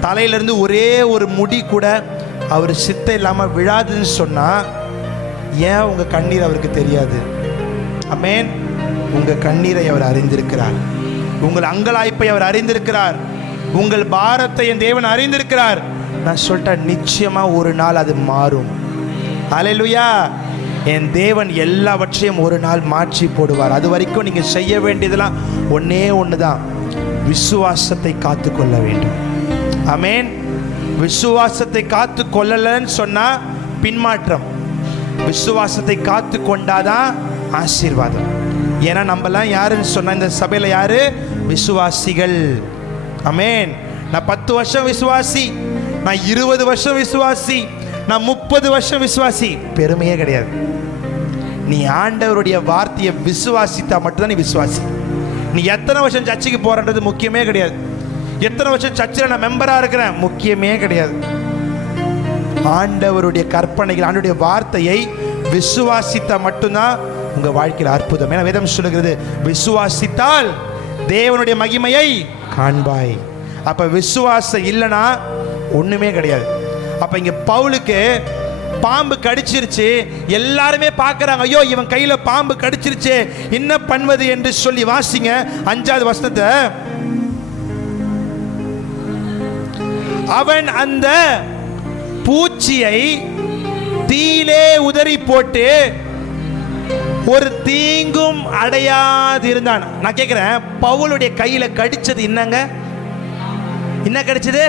தலையிலேருந்து ஒரே ஒரு முடி கூட அவர் சித்தம் இல்லாமல் விழாதுன்னு சொன்னால் ஏன் உங்கள் கண்ணீர் அவருக்கு தெரியாது? ஆமென். உங்கள் கண்ணீரை அவர் அறிந்திருக்கிறார், உங்கள் அங்கலாய்ப்பை அவர் அறிந்திருக்கிறார், உங்கள் பாரத்தை என் தேவன் அறிந்திருக்கிறார். நான் சொல்லிட்டேன், நிச்சயமாக ஒரு நாள் அது மாறும். அல்லேலூயா. என் தேவன் எல்லாவற்றையும் ஒரு நாள் மாற்றி போடுவார். அது வரைக்கும் நீங்கள் செய்ய வேண்டியதெல்லாம் ஒன்றே ஒன்று தான், விசுவாசத்தை காத்து கொள்ள வேண்டும். ஆமென். விசுவாசத்தை காத்து கொள்ளலன்னு சொன்னால் பின்மாற்றம், விசுவாசத்தை காத்து கொண்டாதான் ஆசீர்வாதம். ஏன்னா நம்மலாம் யாருன்னு சொன்னால் இந்த சபையில் யாரு? விசுவாசிகள். ஆமென். நான் 10 வருஷம் விசுவாசி, நான் 20 வருஷம் விசுவாசி, நான் 30 வருஷம் விசுவாசி, பெருமையே கிடையாது. நீ ஆண்டவருடைய வார்த்தையை விசுவாசித்தா மட்டும்தான் நீ விசுவாசி. நீ எத்தனை வருஷம் சர்ச்சுக்கு போறன்றது முக்கியமே கிடையாது. எத்தனை வருஷம் சர்ச்சில் நான் மெம்பராக இருக்கிறேன் முக்கியமே கிடையாது. ஆண்டவருடைய கற்பனைகள், ஆண்டவருடைய வார்த்தையை விசுவாசித்தா மட்டும்தான் உங்க வாழ்க்கையில் அற்புதம். ஏன்னா வேதம் சொல்லுகிறது, விசுவாசித்தால் தேவனுடைய மகிமையை காண்பாய். அப்ப விசுவாசம் இல்லைன்னா ஒண்ணுமே கிடையாது. அப்ப இங்க பவுலுக்கு பாம்பு கடிச்சிருச்சு, எல்லாருமே பார்க்கறாங்க, ஐயோ இவன் கையில பாம்பு கடிச்சிருச்சு, என்ன பண்ணுவது என்று சொல்லி வாசிங்க 5வது வசனத்தை. அவன் அந்த பூச்சியை தீயிலே உதறி போட்டு ஒரு தீங்கும் அடையாதிருந்தான். நான் கேட்கிறேன், பவுலுடைய கையில கடிச்சது என்னங்க? என்ன கடிச்சது?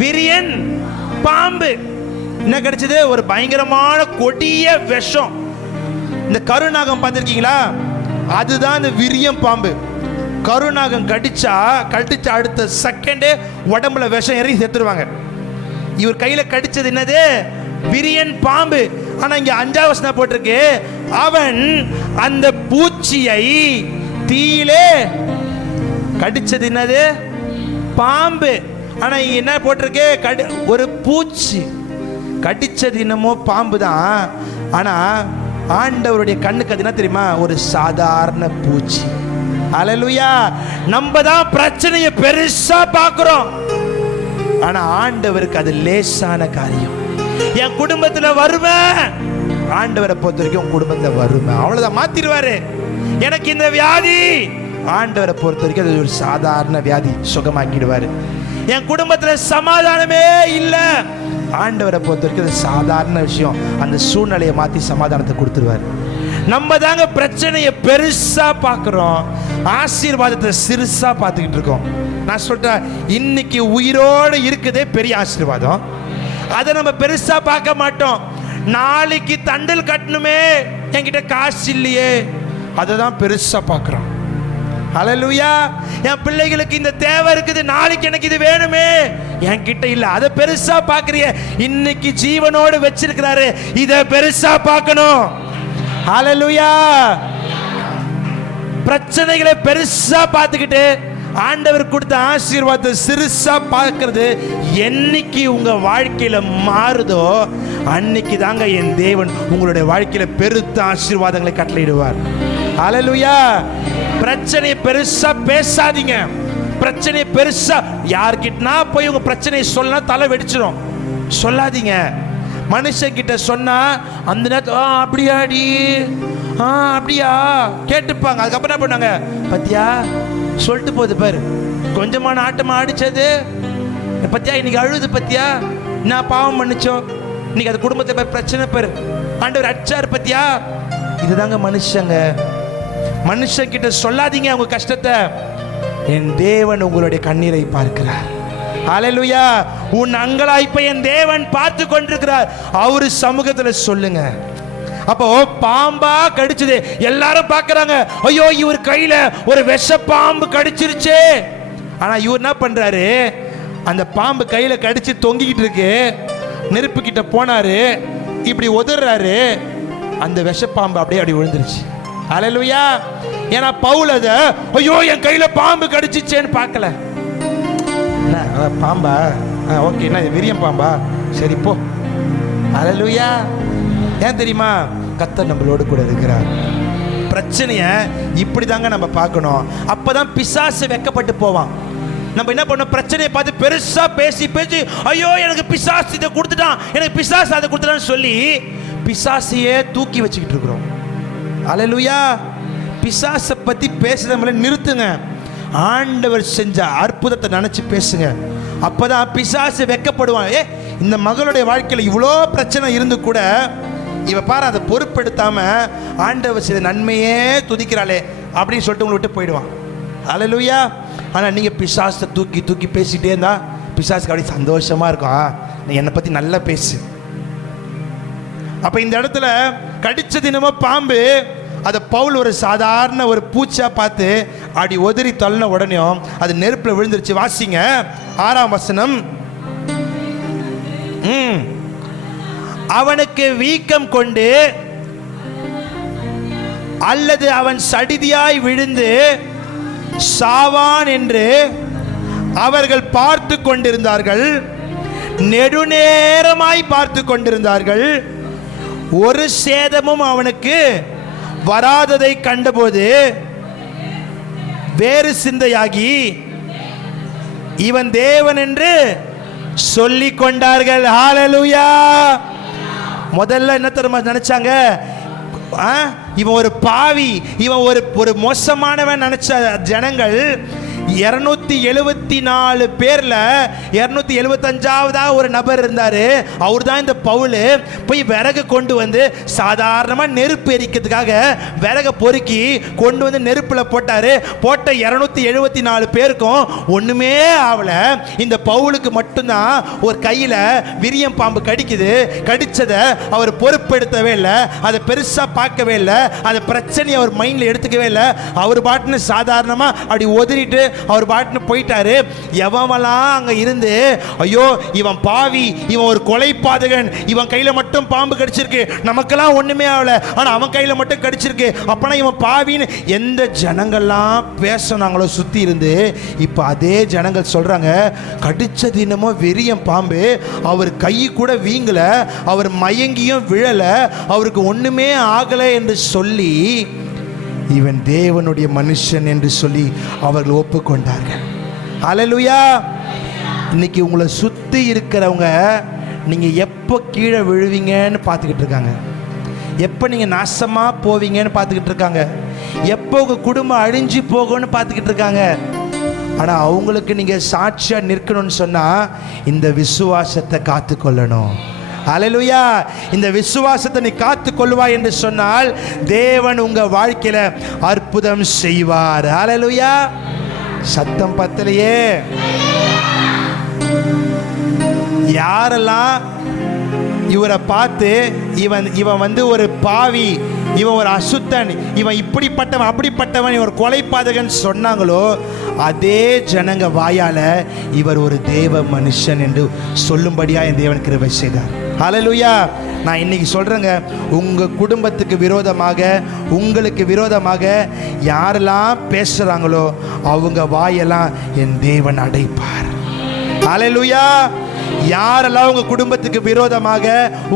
விரியன் பாம்பு. என்ன கடிச்சது? ஒரு பயங்கரமான கொடிய விஷம். இந்த கருநாகம் பார்த்திருக்கீங்களா? அதுதான் இந்த விரியன் பாம்பு. கருநாகம் கடிச்ச அடுத்த செகண்டே உடம்புல விஷம் ஏறி செத்துருவாங்க. இவர் கையில கடிச்சது என்னது? விரியன் பாம்பு. ஆனா இங்க 5வது வசனம் போட்டிருக்கு, அவன் அந்த பூச்சியை தீயிலே கடிச்சது என்னது? பாம்பு. ஆனா என்ன போட்டிருக்கு? ஒரு பூச்சி கடிச்சது என்னமோ பாம்பு தான். ஆனா ஆண்டவருடைய கண்ணுக்கு அது என்ன தெரியுமா? ஒரு சாதாரண பூச்சி. அல்லேலூயா. நம்ம தான் பிரச்சனையை பெருசா பார்க்கிறோம், ஆனா ஆண்டவருக்கு அது லேசான காரியம். என் குடும்பத்துல வருமே, ஆண்டவரை பொறுத்த வரைக்கும் குடும்பத்துல வருமே அவ்வளவுதான், மாத்திடுவாரு. எனக்கு இந்த வியாதி, ஆண்டவரை பொறுத்த வரைக்கும் அது ஒரு சாதாரண வியாதி, சுகமாக்கிடுவாரு. என் குடும்பத்துல சமாதானமே இல்லை, ஆண்டவரை பொறுத்த வரைக்கும் அது சாதாரண விஷயம், அந்த சூழ்நிலையை மாத்தி சமாதானத்தை கொடுத்துருவாரு. நம்ம தாங்க பிரச்சனையை பெருசா பார்க்கிறோம், ஆசீர்வாதத்தை சிறுசா பார்த்துக்கிட்டு இருக்கோம். நான் சொல்றேன், இன்னைக்கு உயிரோடு இருக்குதே பெரிய ஆசீர்வாதம், அதை நம்ம பெருசா பார்க்க மாட்டோம். நாளைக்கு தண்டல் கட்டணுமே, என்கிட்ட காசு இல்லையே, அதை தான் பெருசா பார்க்கிறோம். அல்லேலூயா. என் பிள்ளைகளுக்கு இந்த தேவை இருக்குது, நாளைக்கு எனக்கு இது வேணுமே, என்கிட்ட இல்ல, அதை பெருசா பார்க்கறிய. இன்னைக்கு ஜீவனோடு வச்சிருக்கிறாரு, இதை பெருசா பார்க்கணும். அல்லேலூயா. பிரச்சனைகளை பெருசா பார்த்துக்கிட்டு ஆண்டவர் கொடுத்த ஆசீர்வாதத்தை சிறுசா பார்க்கிறது என்னைக்கு உங்க வாழ்க்கையில மாறுதோ அன்னைக்கு தாங்க என் தேவன் உங்களுடைய வாழ்க்கையில பெருத்த ஆசீர்வாதங்களை கட்டளையிடுவார். அல்லேலூயா. பிரச்சனையை பெருசா பேசாதீங்க. பிரச்சனையை பெருசா யார்கிட்டனா போய் உங்க பிரச்சனையை சொன்னா தலை வெடிச்சிடும். சொல்லாதீங்க. மனுஷன் கிட்ட சொன்னா அந்த நேரத்தில் அப்படியாடி அப்படியா கேட்டுப்பாங்க. அதுக்கப்புறம் என்ன பண்ணாங்க? பத்தியா சொல்லிட்டு போகுது பாரு, கொஞ்சமான ஆட்டமா அடிச்சது பத்தியா, இன்னைக்கு அழுது பத்தியா, நான் பாவம் பண்ணிச்சோம், இன்னைக்கு அது குடும்பத்தை பிரச்சனை பாரு, ஆண்டவர் அடிச்சாரு பத்தியா. இதுதாங்க மனுஷங்க. மனுஷன் கிட்ட சொல்லாதீங்க உங்க கஷ்டத்தை. என் தேவன் உங்களுடைய கண்ணீரை பார்க்கிறார். ஹல்லேலூயா. உன் அங்கலாய்ப்பை என் தேவன் பார்த்து கொண்டிருக்கிறார். அவரு சமூகத்துல சொல்லுங்க. அப்போ பாம்பா கடிச்சது, எல்லாரும் பார்க்கறாங்க, ஐயோ இவர் கையில ஒரு விஷ பாம்பு கடிச்சிருச்சே. ஆனா இவர் என்ன பண்றாரு, அந்த பாம்பு கையில கடிச்சு தொங்கிக்கிட்டு இருக்கு, நெருப்பு கிட்ட போனாரு, இப்படி உதறாரு, அந்த விஷப்பாம்பு அப்படியே விழுந்துருச்சு. ஹல்லேலூயா. ஏன்னா பவுல் அத ஐயோ என் கையில பாம்பு கடிச்சிச்சேன்னு பார்க்கல. பாம்பா, ஓகே, என்ன விரியம் பாம்பா, சரி போ. ஹல்லேலூயா. ஏன் தெரியுமா, கர்த்தர் நம்மளோடு கூட இருக்கிறார். பிரச்சனைய இப்படி தாங்க நம்ம பார்க்கணும். அப்பதான் பிசாசு வெக்கப்பட்டு போவான். நம்ம என்ன பண்ணோம், பிரச்சனையை பார்த்து பெருசா பேசி பேசி ஐயோ எனக்கு பிசாசு இதை கொடுத்துட்டான், எனக்கு பிசாசு அதை கொடுத்துட்டான்னு சொல்லி பிசாசையே தூக்கி வச்சுக்கிட்டு இருக்கிறோம். ஹல்லேலூயா. பிசாசை பத்தி பேசுறவங்கள நிறுத்துங்க. ஆண்டவர் செஞ்ச அற்புதத்தை நினைச்சு பேசுங்க. அப்பதான் பிசாசு வெக்கப்படுவான். இந்த மகளுடைய வாழ்க்கையில் இவ்வளோ பிரச்சனை இருந்து கூட இவ பாரு அதை பொறுப்பெடுத்தாம ஆண்டவர் செய்த நன்மையே துதிக்கிறாளே அப்படின்னு சொல்லிட்டு உங்களை விட்டு போயிடுவான். ஹல்லேலூயா. ஆனா நீங்க பிசாசை தூக்கி தூக்கி பேசிட்டே இருந்தா பிசாசுக்கு அப்படி சந்தோஷமா இருக்கும், நீ என்னை பத்தி நல்லா பேசு. அப்ப இந்த இடத்துல கடிச்ச தினமோ பாம்பு, அதை பவுல் ஒரு சாதாரண ஒரு பூச்சா பார்த்து அப்படி உதறி தள்ளின உடனே அது நெருப்புல விழுந்துருச்சு. வாசிங்க 6ஆம் வசனம். அவனுக்கு வீக்கம் கொண்டு அல்லது அவன் சடிதியாய் விழுந்து சாவான் என்று அவர்கள் பார்த்து கொண்டிருந்தார்கள். நெடுநேரமாய் பார்த்து கொண்டிருந்தார்கள். ஒரு சேதமும் அவனுக்கு வராததை கண்டபோது வேறு சிந்தையாகி இவன் தேவன் என்று சொல்லிக் கொண்டார்கள். ஹல்லேலூயா. முதல்ல என்ன தெரியுமா நினைச்சாங்க, இவன் ஒரு பாவி, இவன் ஒரு மோசமானவன் நினைச்ச ஜனங்கள் 274 பேர்ல 275ஆவதா ஒரு நபர் இருந்தாரு. அவர் தான் இந்த பவுல். போய் விறகு கொண்டு வந்து சாதாரணமா நெருப்பு எரிக்கிறதுக்காக விறக பொறுக்கி கொண்டு வந்து நெருப்புல போட்டாரு. போட்ட 274 பேருக்கும் ஒண்ணுமே ஆகல. இந்த பவுலுக்கு மட்டும்தான் ஒரு கையில விரியம் பாம்பு கடிக்குது. கடிச்சதை அவர் பொறுப்பெடுத்தவே இல்லை, அதை பெருசா பார்க்கவே இல்லை, அந்த பிரச்சனையை அவர் மைண்ட்ல எடுத்துக்கவே இல்லை. அவர் பாட்டுன்னு சாதாரணமா அப்படி ஒதறிட்டு அவர் பாட்டுன்னு போயிட்டாரு. எவமெல்லாம் அங்க இருந்து ஐயோ இவன் பாவி, இவன் ஒரு கொலைபாதகன், இவன் கையில மட்டும் பாம்பு கடிச்சிருக்கு, நமக்கெல்லாம் ஒண்ணுமே ஆகல, ஆனா அவன் கையில மட்டும் கடிச்சிருக்கு, அப்பனா இவன் பாவின்னு எந்த ஜனங்கள்லாம் பேசினாங்களோ சுத்தி இருந்து, இப்ப அதே ஜனங்கள் சொல்றாங்க கடிச்ச தினமோ வெறியம் பாம்பு, அவர் கை கூட வீங்கல, அவர் மயங்கியும் விழல, அவருக்கு ஒண்ணுமே ஆகல என்று சொல்லி இவன் தேவனுடைய மனுஷன் என்று சொல்லி அவர்கள் ஒப்புக்கொண்டார்கள். ஹல்லேலூயா. இன்னைக்கு உங்களை சுத்தி இருக்கிறவங்க நீங்க எப்போ கீழே விழுவீங்கன்னு பார்த்துக்கிட்டு இருக்காங்க, எப்போ நீங்க நாசமா போவீங்கன்னு பார்த்துக்கிட்டு இருக்காங்க, எப்போ உங்க குடும்பம் அழிஞ்சு போகும்னு பார்த்துக்கிட்டு இருக்காங்க. ஆனா அவங்களுக்கு நீங்க சாட்சியா நிற்கணும்னு சொன்னா இந்த விசுவாசத்தை காத்து கொள்ளணும். ஹல்லேலூயா. இந்த விசுவாசத்தை நீ காத்து கொள்வாய் என்று சொன்னால் தேவன் உங்க வாழ்க்கையில அற்புதம் செய்வார். ஹல்லேலூயா. சத்தம் பத்தலையே. யாரெல்லாம் இவரை பார்த்து இவன் வந்து ஒரு பாவி, இவன் ஒரு அசுத்தன், இவன் இப்படிப்பட்டவன் அப்படிப்பட்டவன், இவன் ஒரு கொலைபாதகன் சொன்னாங்களோ அதே ஜனங்க வாயால இவர் ஒரு தேவ மனுஷன் என்று சொல்லும்படியா என் தேவன் கிருபை செய்தார். ஹல்லேலூயா. நான் இன்னைக்கு சொல்றேங்க, உங்க குடும்பத்துக்கு விரோதமாக உங்களுக்கு விரோதமாக யாரெல்லாம் பேசுறாங்களோ அவங்க வாயெல்லாம் என் தேவன் அடைப்பார். ஹல்லேலூயா. யாரெல்லாம் உங்க குடும்பத்துக்கு விரோதமாக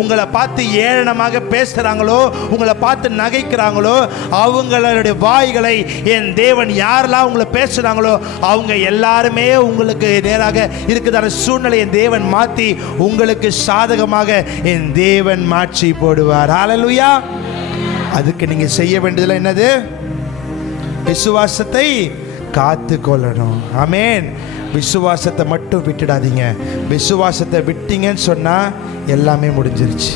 உங்களை பார்த்து ஏளனமாக பேசுறாங்களோ, உங்களை பார்த்து நகைக்கிறாங்களோ, அவங்களுடைய வாய்களை என் தேவன் யாரெல்லாம் உங்களை பேசுறாங்களோ அவங்க எல்லாருமே உங்களுக்கு நேராக இருக்குதான சூழ்நிலை என் தேவன் மாற்றி உங்களுக்கு சாதகமாக என் தேவன் மாற்றி போடுவார். ஹல்லேலூயா. அதுக்கு நீங்க செய்ய வேண்டியதுல என்னது? விசுவாசத்தை காத்து கொள்ளணும். ஆமென். விசுவாசத்தை மட்டும் விட்டுடாதீங்க. விசுவாசத்தை விட்டீங்கன்னு சொன்னால் எல்லாமே முடிஞ்சிருச்சு.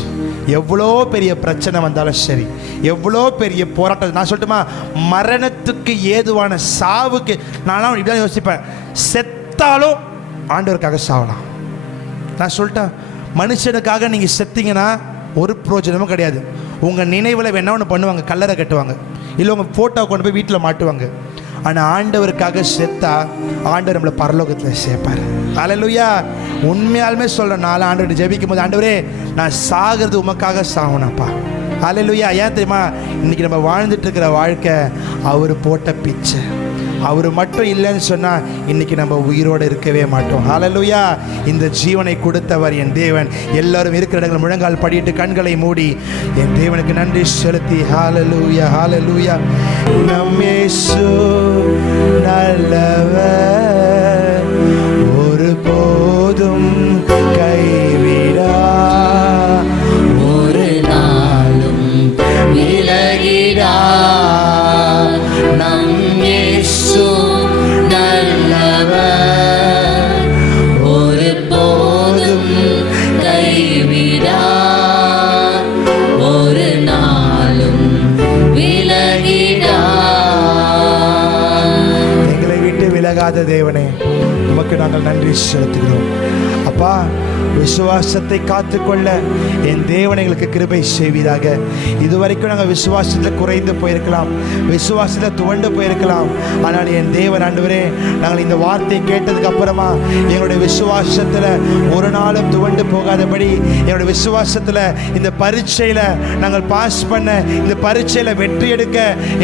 எவ்வளோ பெரிய பிரச்சனை வந்தாலும் சரி, எவ்வளோ பெரிய போராட்டம், நான் சொல்லட்டுமா, மரணத்துக்கு ஏதுவான சாவுக்கு நானும் இப்படிதான் யோசிப்பேன், செத்தாலும் ஆண்டவருக்காக சாவலாம். நான் சொல்லிட்டேன், மனுஷனுக்காக நீங்கள் செத்தீங்கன்னா ஒரு பிரயோஜனமும் கிடையாது. உங்கள் நினைவில் வேணா ஒன்று பண்ணுவாங்க, கல்லறை கட்டுவாங்க, இல்லை உங்கள் ஃபோட்டோ கொண்டு போய் வீட்டில் மாட்டுவாங்க. ஆனால் ஆண்டவருக்காக செத்தா ஆண்டவர் நம்மளை பரலோகத்தில் சேர்ப்பார். அல்லேலூயா. உண்மையாலுமே சொல்கிறேன், நாலு ஆண்டவர் ஜெபிக்கும் போது, ஆண்டவரே நான் சாகிறது உமக்காக சாவனாப்பா. அல்லேலூயா. ஏன் தெரியுமா, இன்றைக்கி நம்ம வாழ்ந்துட்டு இருக்கிற வாழ்க்கை அவர் போட்ட பிச்சை. அவர் மட்டும் இல்லைன்னு சொன்னால் இன்றைக்கி நம்ம உயிரோடு இருக்கவே மாட்டோம். ஹல்லேலூயா. இந்த ஜீவனை கொடுத்தவர் என் தேவன். எல்லாரும் இருக்கிற இடங்கள் முழங்கால் படிட்டு கண்களை மூடி என் தேவனுக்கு நன்றி செலுத்தி ஹல்லேலூயா, ஹல்லேலூயா. நம் இயேசு நல்லவர், ஒருபோதும் கைவிடா, ஒரு நாளும் விலகிடா. நம் இயேசு நல்லவர், ஒருபோதும் கைவிடா, ஒரு நாளும் விலகிடா. எங்களை விட்டு விலகாத தேவனே, உமக்கு நாங்கள் நன்றி செலுத்துகிறோம். அப்பா, விசுவாசத்தை காத்துக்கொள்ள என் தேவன் எங்களுக்கு கிருபை செய்வீராக. இதுவரைக்கும் நாங்கள் விசுவாசத்தில் குறைந்து போயிருக்கலாம், விசுவாசத்தில் துவண்டு போயிருக்கலாம். ஆனால் என் தேவன் ஆண்டவரே, நாங்கள் இந்த வார்த்தையை கேட்டதுக்கு அப்புறமா எங்களுடைய விசுவாசத்தில் ஒரு நாளும் துவண்டு போகாதபடி, எங்களுடைய விசுவாசத்தில் இந்த பரீட்சையில் நாங்கள் பாஸ் பண்ண, இந்த பரீட்சையில் வெற்றி எடுக்க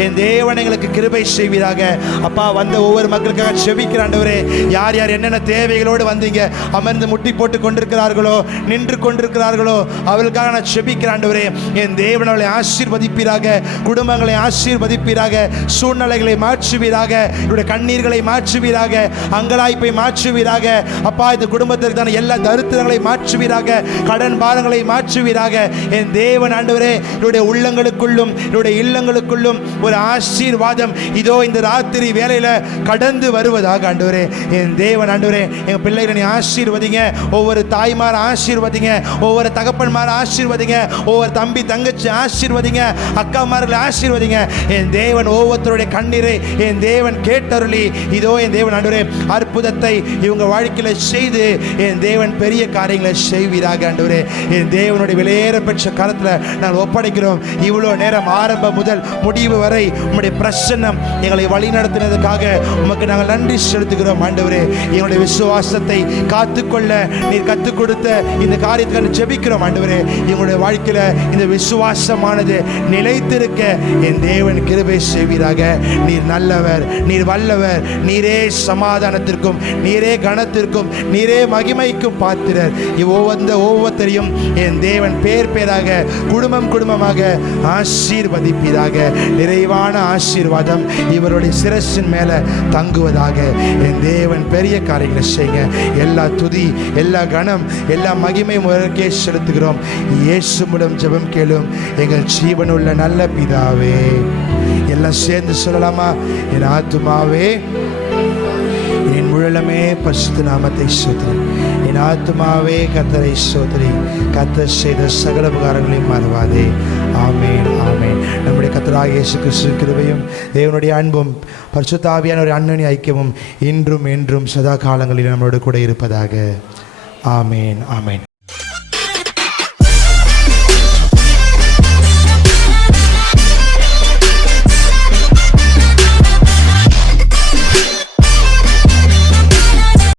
என் தேவன் எங்களுக்கு கிருபை செய்வீராக. அப்பா, வந்த ஒவ்வொரு மக்களுக்காக செபிக்கிற ஆண்டவரே, யார் யார் என்னென்ன தேவைகளோடு வந்தீங்க, அமர்ந்து முட்டி போட்டு கொண்டிருக்கிறார்களோ, நின்று கொண்டிருக்கிறார்களோ, அவர்களுக்காக நான் செபிக்கிற ஆண்டவரே, என் தேவன் அவர்களை ஆசீர்வதிப்பீராக, குடும்பங்களை ஆசீர்வதிப்பீராக, சூழ்நிலைகளை மாற்றுவீராக, என்னுடைய கண்ணீர்களை மாற்றுவீராக, அங்கலாய்ப்பை மாற்றுவீராக. அப்பா, இந்த குடும்பத்திற்கான எல்லா தரித்திரங்களை மாற்றுவீராக, கடன் பாரங்களை மாற்றுவீராக. என் தேவன் ஆண்டவரே, என்னுடைய உள்ளங்களுக்குள்ளும் என்னுடைய இல்லங்களுக்குள்ளும் ஒரு ஆசீர்வாதம் இதோ இந்த ராத்திரி வேளையில் கடந்து வருவதாக ஆண்டவரே. என் தேவன் ஆண்டவரே, எங்கள் பிள்ளைகளை ஆசீர்வதிங்க, ஒவ்வொரு தாய்மார் ஆசீர்வதிங்க, ஒவ்வொரு தகப்பன்மார் ஆசீர்வதிங்க, ஒவ்வொரு தம்பி தங்கச்சி ஆசீர்வதிங்க, அக்காமார்களை ஆசீர்வதிங்க. என் தேவன் ஒவ்வொருத்தருடைய கண்ணீரை என் தேவன் கேட்டருளி இதோ என் தேவன் ஆண்டவரே, அற்புதத்தை இவங்க வாழ்க்கையில் செய்து என் தேவன் பெரிய காரியங்களை செய்வீராக ஆண்டவரே. என் தேவனுடைய விலையேற பெற்ற கரத்தில் நாங்கள் ஒப்படைக்கிறோம். இவ்வளோ நேரம் ஆரம்பம் முதல் முடிவு வரை உம்முடைய பிரசன்னம் எங்களை வழிநடத்தினதுக்காக உமக்கு நாங்கள் நன்றி செலுத்துகிறோம் ஆண்டவரே. எங்களுடைய விசுவாசத்தை காத்துக்கொள்ள நீர் கற்றுக் கொடுத்த இந்த காரியத்துக்காக ஜெபிக்கிறோம் ஆண்டவரே. எங்களுடைய வாழ்க்கையில் இந்த விசுவாசமானது நிலைத்திருக்க என் தேவன் கிருபை செய்வீராக. நீர் நல்லவர், நீர் வல்லவர், நீரே சமாதானத்திற்கும், நீரே கனத்திற்கும், நீரே மகிமைக்கும் பாத்திரர். ஒவ்வொருத்தரையும் என் தேவன் பேர் பேராக, குடும்பம் குடும்பமாக ஆசீர்வதிப்பீராக. நிறைவான ஆசீர்வாதம் இவருடைய சிரசின் மேல தங்குவதாக. என் தேவன் பெரிய காரியங்களை செய்யுங்க. எல்லா துதி, எல்லா கனம், எல்லா மகிமையும் உங்களுக்கே செலுத்துகிறோம். இயேசு மூலம் ஜெபம் கேளும் எங்கள் ஜீவனுள்ள நல்ல பிதாவே. எல்லாம் சேர்ந்து சொல்லலாமா? என் ஆத்துமாவே என் முழலமே பரிசுத்த நாமத்தை ஸ்தோத்திரி. என் ஆத்துமாவே கர்த்தரை ஸ்தோத்திரி. கர்த்தர் செய்த சகல உபகாரங்களையும் மறவாதே. ஆமேன், ஆமேன். நம்முடைய கர்த்தராகிய இயேசு கிறிஸ்து கிருபையும் தேவனுடைய அன்பும் பரிசுத்த ஆவியானவருடைய அன்பின் ஐக்கியமும் இன்றும் என்றும் சதா காலங்களில் நம்மளோடு கூட இருப்பதாக. ஆமேன், ஆமேன்.